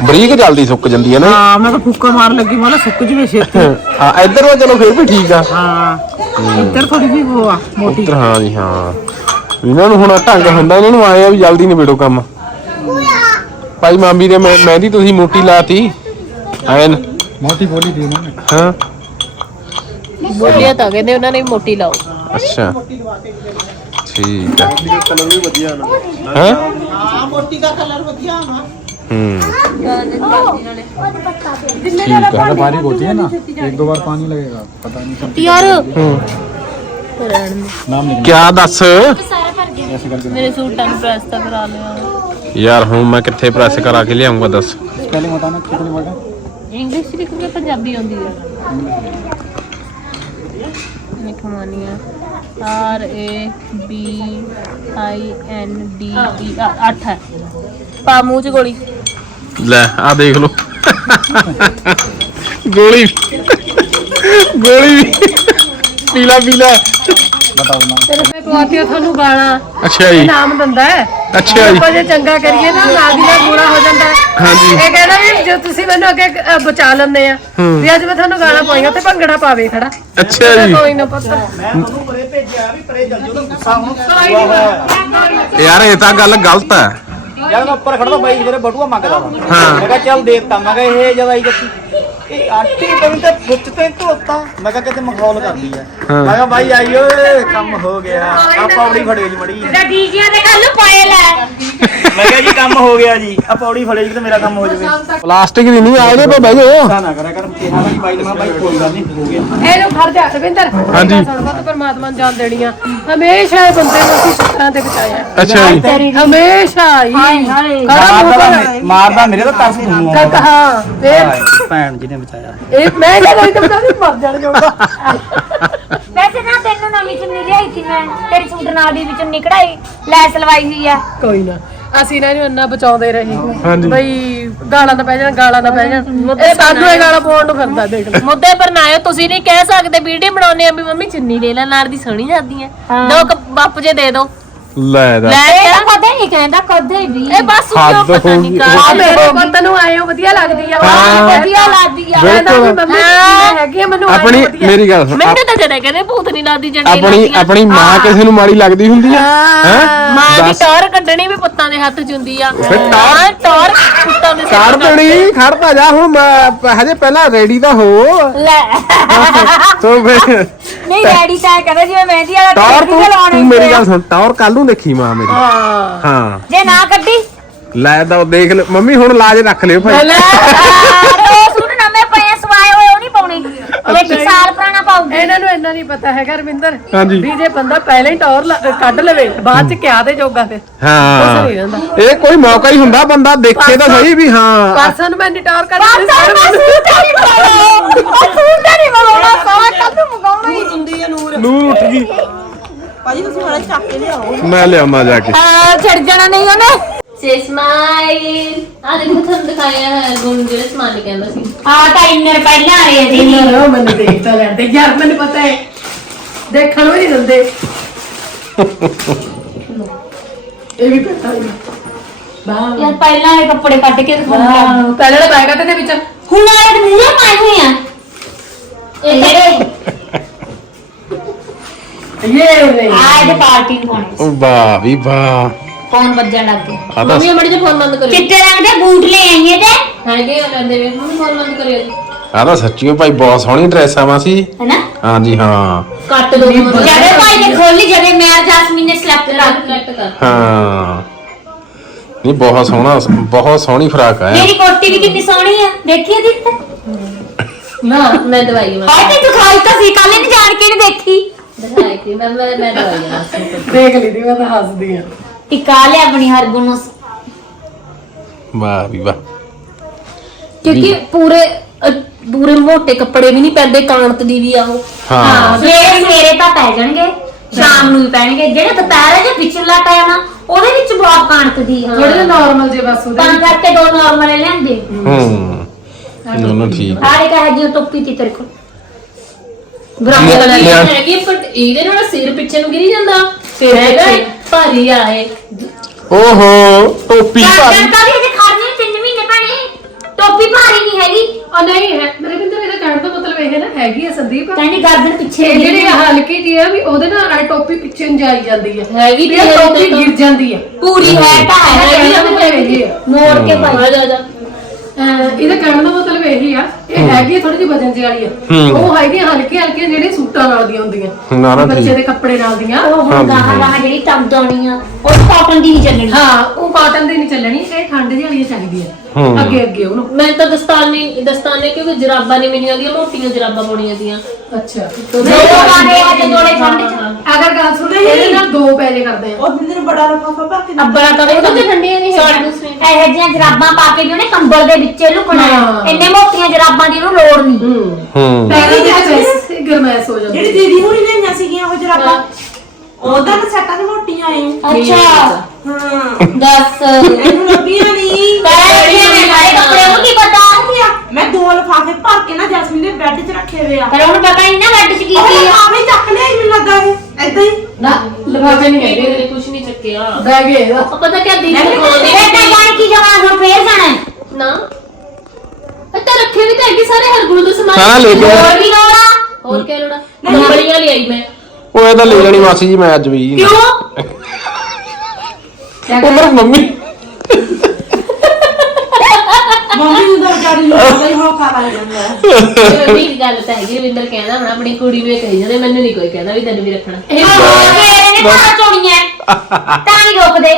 ਬਰੀਕ ਜਲਦੀ ਸੁੱਕ ਜਾਂਦੀ ਹੈ ਨਾ। ਹਾਂ ਮੈਂ ਤਾਂ ਫੁੱਕਾ ਮਾਰਨ ਲੱਗੀ ਮੈਂ ਕਿਹਾ ਸੁੱਕ ਜਵੇ ਛੇਤੀ। ਹਾਂ ਇੱਧਰ ਵਾ ਚਲੋ ਫਿਰ ਵੀ ਠੀਕ ਆ। ਹਾਂ ਇੱਧਰ ਥੋੜੀ ਜਿਹੀ ਉਹ ਆ ਮੋਟੀ। ਇੱਧਰ ਹਾਂ ਜੀ ਹਾਂ। ਇਹਨਾਂ ਨੂੰ ਹੁਣ ਢੰਗ ਹੁੰਦਾ ਇਹਨਾਂ ਨੂੰ ਆਏ ਆ ਵੀ ਜਲਦੀ ਨਿਬੇੜੋ ਕੰਮ। ਭਾਈ ਮਾਮੀ ਦੇ ਮਹਿ- ਮਹਿੰਦੀ ਤੁਸੀਂ ਮੋਟੀ ਲਾਤੀ। ਐਨ ਮੋਟੀ ਬੋਲੀ ਦੇ ਨਾ। ਹਾਂ। ਬੋਲਿਆ ਤਾਂ ਕਹਿੰਦੇ ਉਹਨਾਂ ਨੇ ਵੀ ਮੋਟੀ ਲਾਓ। ਅੱਛਾ। ਠੀਕ ਹੈ ਕਲਰ ਵੀ ਵਧੀਆ ਨਾ ਹੈ? ਹਾਂ ਮੋਟੀ ਦਾ ਕਲਰ ਵਧੀਆ ਆ ਹੂੰ ਠੀਕ ਹੈ बारीक होती है ना एक दो बार पानी लगेगा पता नहीं चलता ਯਾਰ नाम लिखना ਕਿਆ ਦੱਸ ऐसे करके ਮੇਰੇ ਸੂਟਾਂ ਨੂੰ ਪ੍ਰੈਸ ਤਾਂ ਕਰਾ ਲਿਆ ਯਾਰ ਹੁਣ ਮੈਂ ਕਿੱਥੇ ਪ੍ਰੈਸ ਕਰਾ ਕੇ ਲਿਆਉਂਗਾ ਦੱਸ स्पेलिंग बताना कितनी वर्ड है ਇੰਗਲਿਸ਼ ਲਿਖ ਕੇ ਪੰਜਾਬੀ ਆਉਂਦੀ ਹੈ ਲਿਖਵਾਨੀ ਆ R A B I N D E 8 ਹੈ ਪਾ ਮੂੰਹ ਚ ਗੋਲੀ ਲੈ ਆ ਦੇਖ ਲਓ ਗੋਲੀ ਗੋਲੀ ਵੀ। ਪੀਲਾ ਪੀਲਾ ਤੇਰੇ ਤੇ ਪਵਾਤੀ ਤੁਹਾਨੂੰ ਗਾਣਾ ਅੱਛਾ ਜੀ ਨਾਮ ਦਿੰਦਾ ਹੈ ਅੱਛਾ ਜੀ ਆਪਾਂ ਜੇ ਚੰਗਾ ਕਰੀਏ ਨਾ ਨਾਲ ਦੀ ਨਾਲ ਬੁਰਾ ਹੋ ਜਾਂਦਾ ਹੈ ਹਾਂਜੀ। ਇਹ ਕਹਿੰਦਾ ਵੀ ਜੋ ਤੁਸੀਂ ਮੈਨੂੰ ਅੱਗੇ ਅ, ਬਚਾ ਲੈਂਦੇ ਆ ਵੀ ਅੱਜ ਮੈਂ ਤੁਹਾਨੂੰ ਗਾਣਾ ਪਾਈਆਂ ਤੇ ਭੰਗੜਾ ਪਾਵੇ ਖੜਾ ਅੱਛਾ ਜੀ ਕੋਈ ਨਾ ਪਤਾ ਯਾਰ ਇਹ ਤਾਂ ਗੱਲ ਗਲਤ ਹੈ ਜਦ ਮੈਂ ਉੱਪਰ ਖੜਦਾ ਬਾਈ ਮੇਰੇ ਬਟੂਆ ਮੰਗਦਾ ਵਾ ਹਾਂ। ਮੈਂ ਕਿਹਾ ਚੱਲ ਦੇਤਾ ਮੈਂ ਕਿਹਾ ਇਹ ਜਦ ਆਈ ਜੱਤੀ ਇਹ ਆਂਟੀ ਤੈਨੂੰ ਤੇ ਬੁੱਤ ਤੇ ਧੋਤਾ। ਮੈਂ ਕਿਹਾ ਕਿਤੇ ਮਖੌਲ ਕਰਦੀ ਆ। ਮੈਂ ਕਿਹਾ ਬਾਈ ਆਈ ਓਏ ਕੰਮ ਹੋ ਗਿਆ। ਆ ਪੌੜੀ ਫੜਿਓ ਜੀ ਮੜੀ। ਤੇ ਡੀਜੇ ਦੇ ਕੱਲ ਪਾਏ ਲੈ। ਮੈਂ ਕਿਹਾ ਜੀ ਕੰਮ ਹੋ ਗਿਆ ਜੀ। ਆ ਪੌੜੀ ਫੜਿਓ ਜੀ ਤੇ ਮੇਰਾ ਕੰਮ ਹੋ ਜਾਵੇ। ਪਲਾਸਟਿਕ ਦੀ ਨਹੀਂ ਆਏ ਨੇ ਪਾ ਬਹਿ ਜਾਓ। ਨਾ ਕਰਿਆ ਕਰ। ਕਿਹਾ ਮੈਂ ਬਾਈ ਨੂੰ ਮੈਂ ਬਾਈ ਕੋਈ ਗੱਲ ਨਹੀਂ ਹੋ ਗਿਆ। ਇਹਨੂੰ ਖੜ ਜਾ ਰਵਿੰਦਰ ਹਾਂਜੀ। ਸੁਣਵਾ ਤਾਂ ਪਰਮਾਤਮਾ ਨੂੰ ਜਾਣ ਦੇਣੀ ਆ। ਹਮੇਸ਼ਾ ਇਹ ਬੰਦੇ ਨੂੰ ਅਸੀਂ ਸੁੱਤਾਂ ਤੇ ਬਚਾਇਆ ਅੱਛਾ ਜੀ। ਹਮੇਸ਼ਾ ਹੀ ਖੜਾ ਮੂੰਹ ਮਾਰਦਾ। ਮਾਰਦਾ ਮੇਰੇ ਤਾਂ ਤਰਸ ਦੂੰਗਾ ਕਾਕਾ ਹਾਂ ਫੇਰ ਭੈਣ ਜੀ ਨੇ ਬਚਾਇਆ। ਇਹ ਮੈਂ ਕਿਹਾ ਨਹੀਂ ਤਾਂ ਪਤਾ ਨਹੀਂ ਮਰ ਜਾਣ ਜੋਗਾ ਵੈਸੇ ਨਾ ਤੈਨੂੰ ਨਵੀਂ ਚੁੰਨੀ ਲਿਆਈ ਸੀ ਮੈਂ ਤੇਰੀ ਸੂਟ ਨਾਲ ਦੀ ਵਿੱਚ ਨਿਕੜਾਈ ਲੈਸ ਲਵਾਈ ਹੋਈ ਆ। ਕੋਈ ਨਾ ਅਸੀਂ ਇਹਨਾਂ ਨੂੰ ਇੰਨਾ ਬਚਾਉਂਦੇ ਰਹੇ। ਬਈ ਗਾਲਾਂ ਨਾ ਪੈ ਜਾਣ ਗਾਲਾਂ ਨਾ ਪੈ ਜਾਣ। ਇਹ ਸਾਨੂੰ ਇਹ ਗਾਲਾਂ ਪਾਉਣ ਨੂੰ ਫਿਰਦਾ ਦੇਖ ਲਓ ਮੁੱਦੇ ਪਰ ਨਾ ਆਇਓ ਤੁਸੀਂ ਨਹੀਂ ਕਹਿ ਸਕਦੇ ਵੀਡੀਓ ਬਣਾਉਨੇ ਆ ਵੀ ਮੰਮੀ ਚੁੰਨੀ ਲੈ ਲੈ ਨਾਲ ਦੀ ਸੋਹਣੀ ਜਾਂਦੀ ਹੈ। ਦੋ ਕੱਪ ਬਾਪੂ ਜੇ ਦੇ ਦੋ। ਲੈ ਦਾ। ਲੈ ਇਹ ਤਾਂ ਕਦੇ ਨਹੀਂ ਕਹਿੰਦਾ ਕਦੇ ਵੀ। ਇਹ ਬਸ ਕਿਉਂ ਹੱਦ ਪਤਾ ਹੋ ਨਹੀਂ। ਕਰ ਆ। ਮੇਰੇ ਪੁੱਤ ਨੂੰ ਆਇਓ ਵਧੀਆ ਲੱਗਦੀ ਆ। ਹਾਂ। ਵਧੀਆ ਲੱਗਦੀ ਆ। ਵੀ ਬਿਲਕੁਲ। ਮੰਮੀ ਚੁੰਨੀ ਹੈਗੀ ਆ, ਮੈਨੂੰ ਆਪਣੀ ਵਧੀਆ। ਮੇਰੀ ਗੱਲ ਸੁਣ। ਮੈਨੂੰ ਤਾਂ ਜਦੇ ਕਹਿੰਦੇ ਭੂਤ ਨਹੀਂ ਲੱਗਦੀ ਜੰਡੇ ਆਪਣੀ ਆਪਣੀ ਮਾਂ ਕਿਸੇ ਨੂੰ ਮਾੜੀ ਲੱਗਦੀ ਹੁੰਦੀ ਹੈ। ਹੈ? ਮਾਂ ਦੀ। ਟੌਰ ਕੱਢਣੀ ਵੀ ਪੁੱਤਾਂ ਦੇ ਹੱਥ ਚ ਹੁੰਦੀ ਆ। ਫਿਰ ਟੌਰ- ਹਾਂ, ਟੌਰ ਪੁੱਤਾਂ ਦੇ ਸਿਰ ਕਰ ਤੇ। ਦੇਣੀ ਖੜਦਾ ਜਾ ਹੁਣ ਮੈਂ- ਹਜੇ ਪਹਿਲਾਂ ਰੈਡੀ ਤਾਂ ਹੋ। ਲੈ। ਤੋ ਫਿਰ ਨਹੀਂ ਡੈਡੀ ਤਾਂ ਕਹਿੰਦਾ ਜਿਵੇਂ ਮਹਿੰਦੀ ਵਾਲਾ ਟੌਰ ਤੂੰ ਲਾਉਣੀ ਤੂੰ ਮੇਰੀ ਗੱਲ ਸੁਣ ਟੌਰ ਕੱਲ ਨੂੰ ਨੂੰ ਦੇਖੀ ਮਾਂ ਮੇਰੀ। ਹਾਂ। ਜੇ ਨਾ ਕੱਢੀ। ਲੈ ਤਾਂ ਉਹ ਦੇਖ ਲੈ। ਮੰਮੀ ਹੁਣ ਲਾਜ ਰੱਖ ਲਿਓ ਭਾਈ। ਦੋ ਸੂਟ ਨਵੇਂ ਪਏ ਆ, ਸਵਾਏ ਹੋਏ ਉਹ ਨਹੀਂ ਪਾਉਣੇ। ਉਹ ਇੱਕ ਸਾਲ ਪੁਰਾਣਾ ਪਾਉਗੀ। ਇਹਨਾਂ ਨੂੰ ਇੰਨਾ ਨਹੀਂ ਪਤਾ ਹੈਗਾ ਰਵਿੰਦਰ। ਹਾਂਜੀ। ਵੀ ਜੇ ਬੰਦਾ ਪਹਿਲਾਂ ਹੀ ਟੌਰ ਲਾ- ਕੱਢ ਲਵੇ ਬਾਅਦ ਚ ਕਿਆ ਦੇ ਜੋਗਾ ਫਿਰ। ਹਾਂ। ਰਹਿੰਦਾ। ਇਹ ਕੋਈ ਮੌਕਾ ਹੀ ਹੁੰਦਾ ਬੰਦਾ ਦੇਖੇ ਤਾਂ ਸਹੀ ਵੀ ਹਾਂ। ਪਰਸਨ ਨੂੰ ਮੈਂ ਨੀ ਟੌਰ ਕੱਢ ਬਸ ਸੂਟ ਨਹੀਂ ਪਾਉਣਾ। ਉਹ ਸੂਟ ਨਹੀਂ ਪਾਉਣਾ ਸਾਰਾ ਕੱਲ ਨੂੰ ਮਗਾਉਣਾ ਹੀ। ਹੁੰਦੀ ਹੈ ਨੂਰ। ਨੂਰ ਉੱਠ ਗਈ। ਭਾਜੀ ਤੁਸੀਂ ਮਾੜਾ ਜਿਹਾ ਚੱਕ ਕੇ ਲਿਆਓ। ਮੈਂ ਜਾ ਕੇ। ਆ ਛੱਡ ਜਾਣਾ ਨਹੀਂ ਉਹਨੇ। ਸੇ ਸਮਾਈਲ ਆ ਦੇਖੋ ਤੁਹਾਨੂੰ ਦਿਖਾਇਆ ਹੈ ਗੁਣ ਜਿਹੜੇ ਸਮਾਨ ਕਹਿੰਦਾ ਸੀ। ਆ ਇੰਨਰ ਪਹਿਲਾਂ ਆਏ ਸੀ ਨਾ ਮੈਨੂੰ ਦੇਖਦਾ ਲੈਂਦੇ ਯਾਰ ਮੈਨੂੰ ਪਤਾ ਹੈ। ਦੇਖਣ ਨੂੰ ਹੀ ਨਹੀਂ ਦਿੰਦੇ। ਇਹ ਵੀ ਪਤਾ ਹੀ ਬਾਹ ਯਾਰ ਪਹਿਲਾਂ ਇਹ ਕੱਪੜੇ ਕੱਢ ਕੇ ਦਿਖਾਉਂਦਾ ਪਹਿਲਾਂ ਤੇ ਇਹਦੇ ਵਿੱਚ। ਹੁਣ ਆਏ ਤੇ ਮੂਹਰੇ ਪਾਏ ਹੋਏ ਆ ਇਹ ਜਿਹੜੇ ਇਹ ਆਏ ਤੇ ਪਾਰਟੀ ਨੂੰ ਪਾਉਣੇ ਉਹ ਵਾਹ ਵੀ ਵਾਹ। ਫੋਨ ਵੱਜਣ ਲੱਗ ਗਿਆ ਆ ਤਾਂ ਮੰਮੀ ਮੜੀ ਜੇ ਫੋਨ ਬੰਦ ਕਰਿਓ। ਚਿੱਟੇ ਰੰਗ ਦੇ ਬੂਟ ਲੈ ਆਈਏ ਤੇ। ਹੈਗੇ ਉਹ ਕਹਿੰਦੇ ਵੇ। ਮੰਮੀ ਫੋਨ ਬੰਦ ਕਰਿਓ ਜੀ। ਆ ਤਾਂ ਸੱਚੀਓ ਭਾਈ ਬਹੁਤ ਸੋਹਣੀ ਡਰੈਸ ਆ ਮਾਸੀ ਹੈਨਾ? ਹਾਂਜੀ ਹਾਂ। ਕੱਟ ਦੋ ਮੰਮੀ। ਜਿਹੜੇ ਭਾਈ ਨੇ ਖੋਲੀ ਜਿਹੜੇ ਮੈਂ ਜਾਸਮੀਨ ਨੇ ਸਿਲੈਕਟ ਕਰ ਸਿਲੈਕਟ ਕਰ ਹਾਂ। ਨਹੀਂ ਬਹੁਤ ਸੋਹਣਾ ਬਹੁਤ ਸੋਹਣੀ ਫਰਾਕ ਆ ਇਹ। ਮੇਰੀ ਕੋਟੀ ਵੀ ਕਿੰਨੀ ਸੋਹਣੀ ਆ। ਦੇਖੀ ਦਿੱਤ ਨਾ ਮੈਂ ਦਵਾਈ ਮੈਂ ਹਾਏ ਤੇ ਤੂੰ ਖਾਈ ਤਾਂ ਸੀ ਕੱਲ ਨਹੀਂ ਜਾਣ ਕੇ ਨਹੀਂ ਦੇਖੀ। ਦਿਖਾਈ ਕਿ ਮੈਂ ਮੈਂ ਮੈਂ ਦਵਾਈ ਆ ਦੇਖ ਲਈ ਦੀ ਮੈਂ ਤਾਂ ਹੱਸਦੀ ਆ। ਟਿਕਾ ਲਿਆ ਆਪਣੀ ਹਰਗੁਣ। ਨੂੰ ਵਾਹ ਵੀ ਵਾਹ। ਕਿਉਂਕਿ ਪੂਰੇ ਅ, ਪੂਰੇ ਮੋٹے ਕੱਪੜੇ ਵੀ ਨਹੀਂ ਪੈਂਦੇ ਕਾਂਤ ਦੀ ਵੀ ਆ ਉਹ। ਹਾਂ। ਸਵੇਰੇ ਸਵੇਰੇ ਤਾਂ ਪੈ ਜਾਣਗੇ ਸ਼ਾਮ ਨੂੰ ਵੀ ਪੈਣਗੇ। ਜਿਹੜੇ ਦੁਪਹਿਰ ਜੇ ਪਿਛਲਾ ਟਾਈਮ ਆ ਉਹਦੇ ਵਿੱਚ ਬਹੁਤ ਕਣਕ ਦੀ ਆ ਥੋੜੇ ਨਾਰਮਲ ਜੇ ਬਸ ਉਹਦੇ ਤਾਂ ਕਰਕੇ ਦੋ ਨਾਰਮਲ ਲੈਂਦੇ ਹੂੰ। ਦੋਨੋਂ ਠੀਕ ਆੜੇ ਕਹੇ ਜੀ ਟੋਪੀ ਤੀ ਤੇਰੇ ਕੋਲ। ਬਰਾਬਰ ਲਿਆ- ਕਲਰ। ਦੀ ਹੈਗੀ ਪਰ ਇਹਦੇ ਨਾਲ ਸਿਰ ਪਿੱਛੇ ਨੂੰ ਗਿਰੀ ਜਾਂਦਾ। ਫਿਰ ਹੈਗਾ ਇਹ, ਭਾਰੀ ਆ ਇਹ। ਓਹੋ ਟੋਪੀ ਭਾਰੀ। ਦਿਨ ਤਾਂ ਵੀ ਇਹਦੇ ਖਰਨੇ ਤਿੰਨ ਮਹੀਨੇ ਪੈਣੇ ਟੋਪੀ ਭਾਰੀ ਨਹੀਂ ਹੈਗੀ। ਉਹ ਨਹੀਂ ਹੈ ਮੇਰੇ ਬਿੰਦਰ ਇਹਦਾ ਕਹਿਣ ਦਾ ਮਤਲਬ ਇਹ ਹੈ ਨਾ ਹੈਗੀ ਹੈ ਸੰਦੀਪ। ਕਹਿੰਦੀ ਗਰਦਨ ਪਿੱਛੇ ਇਹ ਦੀ ਜਿਹੜੀ ਆਹ ਹਲਕੀ ਜੀ ਆ ਵੀ ਉਹਦੇ ਨਾਲ ਆਹ ਟੋਪੀ ਪਿੱਛੇ ਨੂੰ ਜਾਈ ਜਾਂਦੀ ਹੈ ਹੈਗੀ ਵੀ ਤੇ ਇਹ ਟੋਪੀ ਗਿਰ ਜਾਂਦੀ ਹੈ ਪੂਰੀ ਹੈ ਤਾਂ ਹੈ ਕਹਿਣ ਦਾ ਮਤਲਬ ਇਹ ਹੈ ਮੋੜ ਕੇ ਭਾਈ। ਆ ਜਾ ਜਾ। ਅਹ ਇਹਦਾ ਕਹਿਣ ਦਾ ਮਤਲਬ ਇਹੀ ਆ ਇਹ ਹੈਗੀ ਥੋੜੀ ਜਿਹੀ ਵਜਨ ਜਿਹੀ ਵਾਲੀ ਆ। ਉਹ ਹੈਗੀਆਂ ਹਲਕੇ ਹਲਕੇ ਜਿਹੜੇ ਸੂਟਾਂ ਨਾਲ ਦੀਆਂ ਹੁੰਦੀਆਂ ਨਾ ਨਾ ਬੱਚੇ ਠੀਕ ਦੇ ਕੱਪੜੇ ਨਾਲ ਦੀਆਂ। ਉਹ ਹੁਣ ਗਾਹਾਂ ਗਾਹਾਂ ਜਿਹੜੀ ਟੰਗ ਆਉਣੀ ਆ ਉਹ ਕਾਟਨ ਦੀ ਨਹੀਂ ਚੱਲਣੀ। ਹਾਂ ਉਹ ਕਾਟਨ ਦੀ ਨਹੀਂ ਚੱਲਣੀ ਇਹ ਠੰਡ ਜਿਹੀ ਵਾਲੀਆਂ ਚਾਹੀਦੀਆਂ। ਹੂੰ। ਅੱਗੇ ਅੱਗੇ ਉਹਨੂੰ। ਮੈਂ ਤਾਂ ਦਸਤਾਨੇ ਦਸਤਾਨੇ ਕਿਉਂਕਿ ਜਰਾਬਾਂ ਨਹੀਂ ਮਿਲੀਆਂ ਦੀਆਂ ਮੋਟੀਆਂ ਜਰਾਬਾਂ ਪਾਉਣੀਆਂ ਦੀਆਂ ਅੱਛਾ। ਅਗਰ ਗੱਲ ਸੁਣੇ ਇਹਦੇ ਨਾਲ ਦੋ ਪੈਲੇ ਕਰਦੇ ਆ ਉਹ ਬਿੰਦਰ ਨੂੰ ਬੜਾ ਲਫਾਫਾ ਭਰ ਕੇ ਅੱਬਰਾ ਤਾਂ ਉਹ ਤਾਂ ਠੰਡੀਆਂ ਨਹੀਂ ਹੈਗੀਆਂ ਦੂਸਰੀਆਂ ਇਹੋ ਜਿਹੀਆਂ ਜਰਾਬਾਂ ਪਾ ਕੇ ਵੀ ਉਹਨੇ ਕੰਬਲ ਦੇ ਵਿੱਚੇ ਲੁਕਣਾ ਹੈ। ਹਾਂ। ਇੰਨੇ ਮੋਟੀਆਂ ਜਰਾਬਾਂ ਦੀ ਉਹਨੂੰ ਲੋੜ ਨਹੀਂ। ਹੂੰ। ਹੂੰ। ਪੈਲੇ ਦੇ ਵੈਸੇ ਗਰਮੈਸ ਹੋ ਜਾਂਦੀ ਜਿਹੜੀ ਦੀਦੀ ਹੁਣੀ ਲਈਆਂ ਸੀਗੀਆਂ ਉਹ ਜਰਾਬਾਂ ਉਹਦਾਂ ਤਾਂ ਸੈਟਾਂ ਤੇ ਮੋਟੀਆਂ ਆਏ ਅੱਛਾ। ਹਾਂ। ਦੱਸ। ਇਹਨੂੰ ਲੱਗੀਆਂ ਨਹੀਂ ਪਹਿਲੇ ਨੇ ਸਾਰੇ ਕੱਪੜੇ ਨੂੰ ਕੀ ਪਤਾ ਮੈਂ ਦੋ ਲਫਾਫੇ ਭਰ ਕੇ ਨਾ ਜੈਸਮੀਨ ਦੇ ਬੈੱਡ 'ਚ ਰੱਖੇ ਹੋਏ ਆ ਪਰ ਉਹਨੂੰ ਪਤਾ ਨਹੀਂ ਨਾ ਗੱਡ ਚ ਕੀ ਉਹ ਕੀ ਆ। ਲਫਾਫੇ ਚੱਕ ਲਿਆ ਮੈਨੂੰ ਲੱਗਾ ਇਹ। ਏਦਾਂ ਹੀ। ਨਾ ਲਫਾਫੇ ਨਹੀਂ ਹੈਗੇ। ਨੇ ਕੁਝ ਨਹੀਂ ਚੱਕਿਆ। ਬੈਗ ਇਹਦਾ। ਉਹ ਪਤਾ ਕਿਆ ਦੀਦੀ ਮੈਂ ਵੀ ਦਿਖਾਉਂਦੇ ਇਹ ਤਾਂ ਜਾਣ ਕੀ ਜਮਾ ਹੁਣ ਫੇਰ ਜਾਣਾ ਹੈ। ਨਾ। ਅੱਤਾ ਰੱਖੇ ਵੀ ਤਾਂ ਹੈਗੇ ਸਾਰੇ ਹਰਗੁਣ ਦੇ ਸਮਾਨ ਸਾਰਾ ਲੈ ਕੇ ਹੋਰ ਵੀ ਲੋੜ ਆ? ਹੋਰ ਕਿਆ ਲੋੜਾ ਨੰਬੜੀਆਂ ਲਿਆਈ ਮੈਂ। ਉਹ ਇਹ ਤਾਂ ਲੈ ਜਾਣੀ ਮਾਸੀ ਜੀ ਮੈਂ ਅੱਜ ਵੀ ਕਿਉਂ? ਉਹ ਮੇਰੀ ਮੰਮੀ ਤਾਂ ਵਿਚਾਰੀ ਨੂੰ ਪਤਾ ਹੀ ਹੋ ਖਾ ਲੱਗ ਜਾਂਦਾ ਹੈ। ਇਹ ਵੀ ਗੱਲ ਤਾਂ ਹੈਗੀ ਰਵਿੰਦਰ ਕਹਿੰਦਾ ਹੁਣ ਆਪਣੀ ਕੁੜੀ ਨੂੰ ਇਹ ਕਹੀ ਜਾਂਦੇ ਮੈਨੂੰ ਨਹੀਂ ਕੋਈ ਕਹਿੰਦਾ ਵੀ ਤੈਨੂੰ ਵੀ ਰੱਖਣਾ। ਇਹ ਇਹਨੇ ਘਰ ਚੋਣੀਆਂ ਤਾਂ ਨਹੀਂ ਰੋਕਦੇ।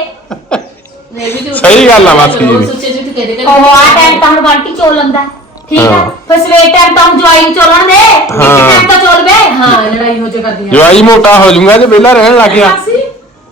ਮੈਂ ਵੀ ਝੂਠ ਸਹੀ ਗੱਲ ਆ ਦੀ। ਸੁੱਚੇ ਝੂਠ ਕਹਦੇ ਉਹ ਆ ਟਾਈਮ ਤਾਂ ਹੁਣ ਬੰਟੀ ਚੋਲ ਲੰਦਾ ਠੀਕ ਆ ਹਾਂ। ਫਿਰ ਸਵੇਰ ਟਾਈਮ ਤਾਂ ਹੁਣ ਜਵਾਈ ਚੋਲਣ ਦੇ। ਇੱਕ ਹਾਂ। ਟਾਈਮ ਤਾਂ ਚੋਲ ਵੇ ਹਾਂ ਲੜਾਈ ਹੋ ਜਾ ਕਰਦੀਆਂ ਜਵਾਈ ਮੋਟਾ ਹੋ ਜਾਊਗਾ ਜੇ ਵਿਹਲਾ ਰਹਿਣ ਲੱਗ ਗਿਆ। ਮਾਸੀ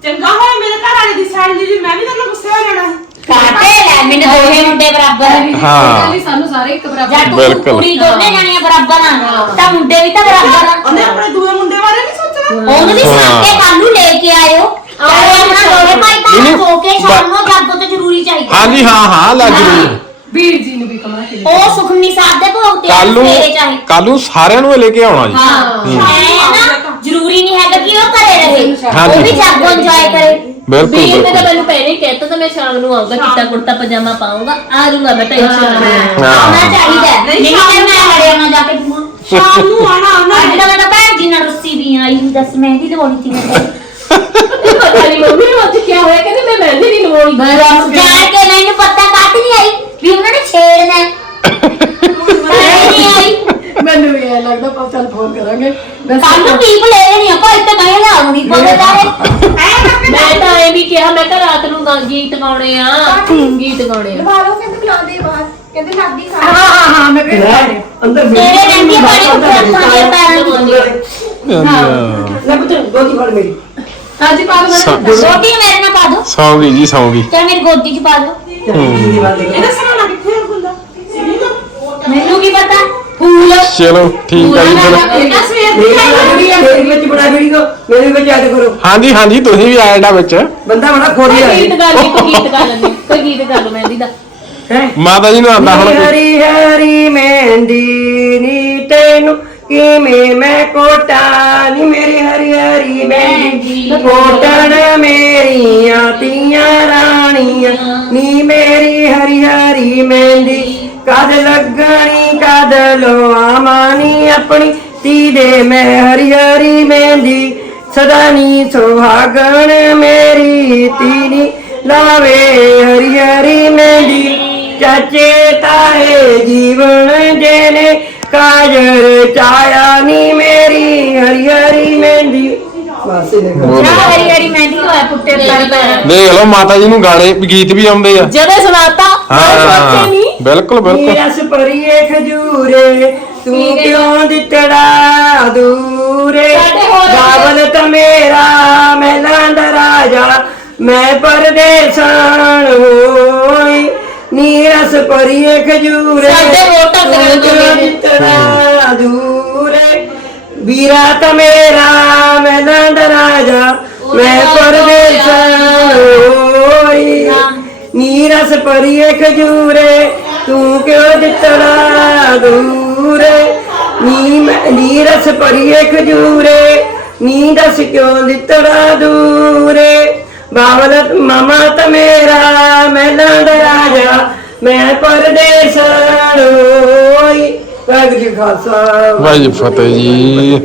ਚੰਗਾ ਹੋਇਆ ਮੇਰੇ ਘਰ ਵਾਲੇ ਦੀ ਸਾਈਡ ਲਈ ਮੈਂ ਵੀ ਤੁਹਾਨੂੰ ਗੁੱਸੇ ਹੋ ਜਾਣਾ ਸੀ। ਕਾਟੇ ਲੈ ਮੈਨੂੰ ਦੋਹੇ ਮੁੰਡੇ ਬਰਾਬਰ। ਹਾਂ। ਹਾਂ ਸਾਨੂੰ ਸਾਰੇ ਇੱਕ ਬਰਾਬਰ ਜਾਂ ਤੂੰ ਬਿਲਕੁਲ। ਕੁੜੀ ਦੋਨੇ ਜਾਣੀਆਂ ਬਰਾਬਰ ਆ। ਤਾਂ ਮੁੰਡੇ ਵੀ ਤਾਂ ਬਰਾਬਰ ਆ। ਉਹਨੇ ਆਪਣੇ ਦੂਏ ਮੁੰਡੇ ਬਾਰੇ ਨਹੀਂ ਸੋਚਣਾ? ਉਹਨੂੰ ਵੀ ਸਾਕੇ ਕੱਲ ਨੂੰ ਲੈ ਕੇ ਆਇਓ। ਆਓ ਆਪਣਾ ਦੋਵੇਂ ਭਾਈ ਤਾਂ ਨਹੀਂ, ਹੋ ਕੇ ਸ਼ਾਮ ਨੂੰ ਜਾਗੋ ਤੇ ਜ਼ਰੂਰੀ ਚਾਹੀਦਾ। ਹਾਂਜੀ ਹਾਂ ਹਾਂ ਲੱਗ ਜੂ ਵੀਰ ਜੀ ਨੂੰ ਵੀ ਕਮਾ ਕੇ ਲੈ ਉਹ ਸੁਖਮਨੀ ਸਾਹਿਬ ਦੇ ਭੋਗ ਤੇ ਕੱਲ ਨੂੰ ਸਵੇਰੇ ਚਾਹੀਦਾ ਕੱਲ ਨੂੰ ਸਾਰਿਆਂ ਨੂੰ ਇਹ ਲੈ ਕੇ ਆਉਣਾ ਜੀ। ਹਾਂ। ਐਂ ਨਾ ਜ਼ਰੂਰੀ ਨਹੀਂ ਹੈਗਾ ਕਿ ਉਹ ਘਰੇ ਰਹੇ। ਹਾਂਜੀ। ਉਹ ਵੀ ਜਾਗੋ ਇੰਜੋਏ ਕਰੇ। ਬਿਲਕੁਲ ਵੀਰ ਨੇ ਤਾਂ ਬਿਲਕੁਲ। ਮੈਨੂੰ ਪਹਿਲੇ ਹੀ ਕਹਿਤਾ ਤਾਂ ਮੈਂ ਸ਼ਾਮ ਨੂੰ ਆਉਂਗਾ ਚਿੱਟਾ ਕੁੜਤਾ ਪਜਾਮਾ ਪਾਉਂਗਾ ਆ ਜਾਊਗਾ ਮੈਂ ਟੈਨਸ਼ਨ ਨਾ ਲੈ ਹਾਂ। ਆਉਣਾ ਚਾਹੀਦਾ ਹੈ। ਨਹੀਂ, ਨਹੀਂ ਤੇ ਮੈਂ ਲੜਿਆ ਨਾ ਜਾ ਕੇ ਦੂਆ ਸ਼ਾਮ ਨੂੰ ਆਣਾ ਉਹਨਾਂ ਅੱਜ ਤਾਂ ਮੈਂ ਤਾਂ ਭੈਣ ਜੀ ਨਾਲ ਰੁੱਸੀ ਵੀ ਆਈ ਦੱਸ ਮਹਿੰਦੀ ਲਵਾਉਣੀ ਸੀ ਮੈਂ ਪਤਾ ਨਹੀਂ ਮੰਮੀ ਨੂੰ ਅੱਜ ਕੀ ਹੋਇਆ ਕਹਿੰਦੇ ਮੈਂ ਮਹਿੰਦੀ ਨਹੀਂ ਲਵਾਉਣੀ ਜਾਣ ਕੇ ਮੈਨੂੰ ਪਤਾ ਕੱਟ ਨਹੀਂ ਆਈ ਵੀ ਉਹਨਾਂ ਨੇ ਛੇੜਨਾ। ਹੈ। ਐਂ ਨਹੀਂ ਆਈ? ਮੈਨੂੰ ਵੀ ਇਹ ਲੱਗਦਾ ਪਾ ਚੱਲ ਫੋਨ ਕਰਾਂਗੇ। ਕੱਲ ਨੂੰ ਟੀਪ ਲੈ ਲੈਣੀ ਆ ਭਾਈ ਤੇ ਮੈਂ ਲਿਆਉਂਗੀ ਕੋਲੇ ਦਾ ਐ ਨਾ ਮੈਂ ਤਾਂ ਐ ਵੀ ਕਿਹਾ ਮੈਂ ਕਿਹਾ ਰਾਤ ਨੂੰ ਗਾ- ਗੀਤ ਗਾਉਣੇ ਆ। ਗੀਤ ਗਾਉਣੇ ਆ। ਹਾਂ। ਹਾਂ ਹਾਂ ਮੈਂ ਵੀ ਅੰਦਰ ਤੇਰੇ ਰਹਿੰਦੀ ਹੱਥਾਂ ਦੇ ਪੈਰਾਂ ਨੂੰ ਲੈ ਪੁੱਤ ਗੋਦੀ ਫੜ ਮੇਰੀ। ਹਾਂਜੀ ਪਾ ਦੋ ਰੋਟੀ ਮੇਰੇ ਨਾਲ ਪਾ ਦੋ। ਸੌਂਗੀ ਜੀ ਸੌਂਗੀ। ਚਲ ਮੇਰੀ ਗੋਦੀ 'ਚ ਪਾ ਦੋ। ਇਹਦਾ ਸਰਾਣਾ ਕਿੱਥੇ ਆ ਗੁੱਲਾ ਮੈਨੂੰ ਕੀ ਪਤਾ? ਫੂਲ। ਚਲੋ ਠੀਕ ਆ ਜੀ ਫਿਰ। ਇਹਦਾ ਸਵੇਰ ਦੀ ਮੇਰੀ ਵਿੱਚ ਬਣਾ ਵੀਡੀਓ ਮੇਰੇ ਵਿੱਚ ਕਰੋ। ਹਾਂਜੀ ਹਾਂਜੀ ਤੁਸੀਂ ਵੀ ਆਇਡਾ ਵਿੱਚ। ਬੰਦਾ ਬੜਾ ਖੋਰੀ ਹੈ ਗੀਤ ਗਾ ਲਈ ਕੋਈ ਗੀਤ ਗਾ ਲੈਂਦੇ ਕੋਈ ਗੀਤ ਗਾ ਲਓ ਮਹਿੰਦੀ ਦਾ। ਹੈ? ਮਾਤਾ ਜੀ ਨੂੰ ਆਂਦਾ ਹੁਣ ਕੋਈ। ਹਰੀ ਹਰੀ ਮਹਿੰਦੀ ਨੀ ਤੈਨੂੰ ਕਿਵੇਂ ਮੈਂ ਕੋਟਾ ਨੀ ਮੇਰੀ ਹਰੀ ਹਰੀ ਮਹਿੰਦੀ ਕੋਟਣ ਮੇਰੀਆਂ ਤੀਆਂ ਰਾਣੀਆਂ ਨੀ ਮੇਰੀ ਹਰੀ ਹਰੀ ਮਹਿੰਦੀ। ਕਦ ਲੱਗਣੀ ਕਦ ਲੋਆਮਾਨੀ ਆਪਣੀ ਤੀ ਦੇ ਮੈਂ ਹਰੀ ਹਰੀ ਮਹਿੰਦੀ ਸਦਾ ਨੀ ਸੁਹਾਗਣ ਮੇਰੀ ਤੀਨੀ ਲਾਵੇ ਹਰੀ ਹਰੀ ਮਹਿੰਦੀ। ਚਾਚੇ ਤਾਏ ਜੀਵਨ ਜੇਨੇ ਕਾਜਰ ਚਾਇਆ ਨੀ ਮੇਰੀ ਹਰੀ ਹਰੀ ਮਹਿੰਦੀ। ਬਸ ਇਹਨੇ ਕਰ ਜਾ ਹਰੀ ਹਰੀ ਮਹਿੰਦੀ ਹੋਇਆ ਪੁੱਟੇ ਪੈਰ ਪੈਰ ਦੇਖ ਲਓ ਮਾਤਾ ਜੀ ਨੂੰ ਗਾਣੇ ਗੀਤ ਵੀ ਆਉਂਦੇ ਆ। ਜਦੋਂ ਸੁਣਾਤਾ ਸੋਚੇ ਹਾਂ ਨਹੀਂ? ਬਿਲਕੁਲ ਬਿਲਕੁਲ। ਰਸ ਭਰੀਏ ਖਜੂਰੇ ਤੂੰ ਕਿਉਂ ਦਿੱਤੜਾ ਦੂਰੇ ਬਾਬਲ ਤਾਂ ਮੇਰਾ ਮੈਲਾਂ ਦਾ ਰਾਜਾ। ਮੈਂ ਪਰਦੇਸਾਨ ਹੋਈ ਨੀ ਰਸ ਭਰੀਏ ਖਜੂਰੇ। ਸਾਡੇ ਵੋਟਾਂ ਤੂੰ ਕਿਉਂ। ਦਿੱਤੜਾ ਦੂਰੇ ਵੀਰਾ ਤਾਂ ਮੇਰਾ ਮੈਲਾਂ ਦਾ ਰਾਜਾ। ਮੈਂ ਪਰਦੇਸਾਨ ਹੋਈ ਨੀਰਸ ਪਰੀਏ ਖਜੂਰੇ। ਤੂੰ ਕਿਉਂ ਦਿੱਤੜਾ ਦੂਰੇ ਨੀ ਮੈਂ- ਨੀਰਸ ਪਰੀਏ ਖਜੂਰੇ ਨੀ ਦੱਸ ਕਿਉਂ ਦਿੱਤੜਾ ਦੂਰੇ? ਬਾਵਲਤ ਮਾਮਾ ਤਾਂ ਮੇਰਾ ਮੈਲਾਂ ਦਾ ਰਾਜਾ, ਮੈਂ ਪਰਦੇਸਾਂ ਹੋਈ ਵਾਹਿਗੁਰੂ ਜੀ ਖਾਲਸਾ। ਵਾਹਿਗੁਰੂ ਫਤਿਹ ਜੀ।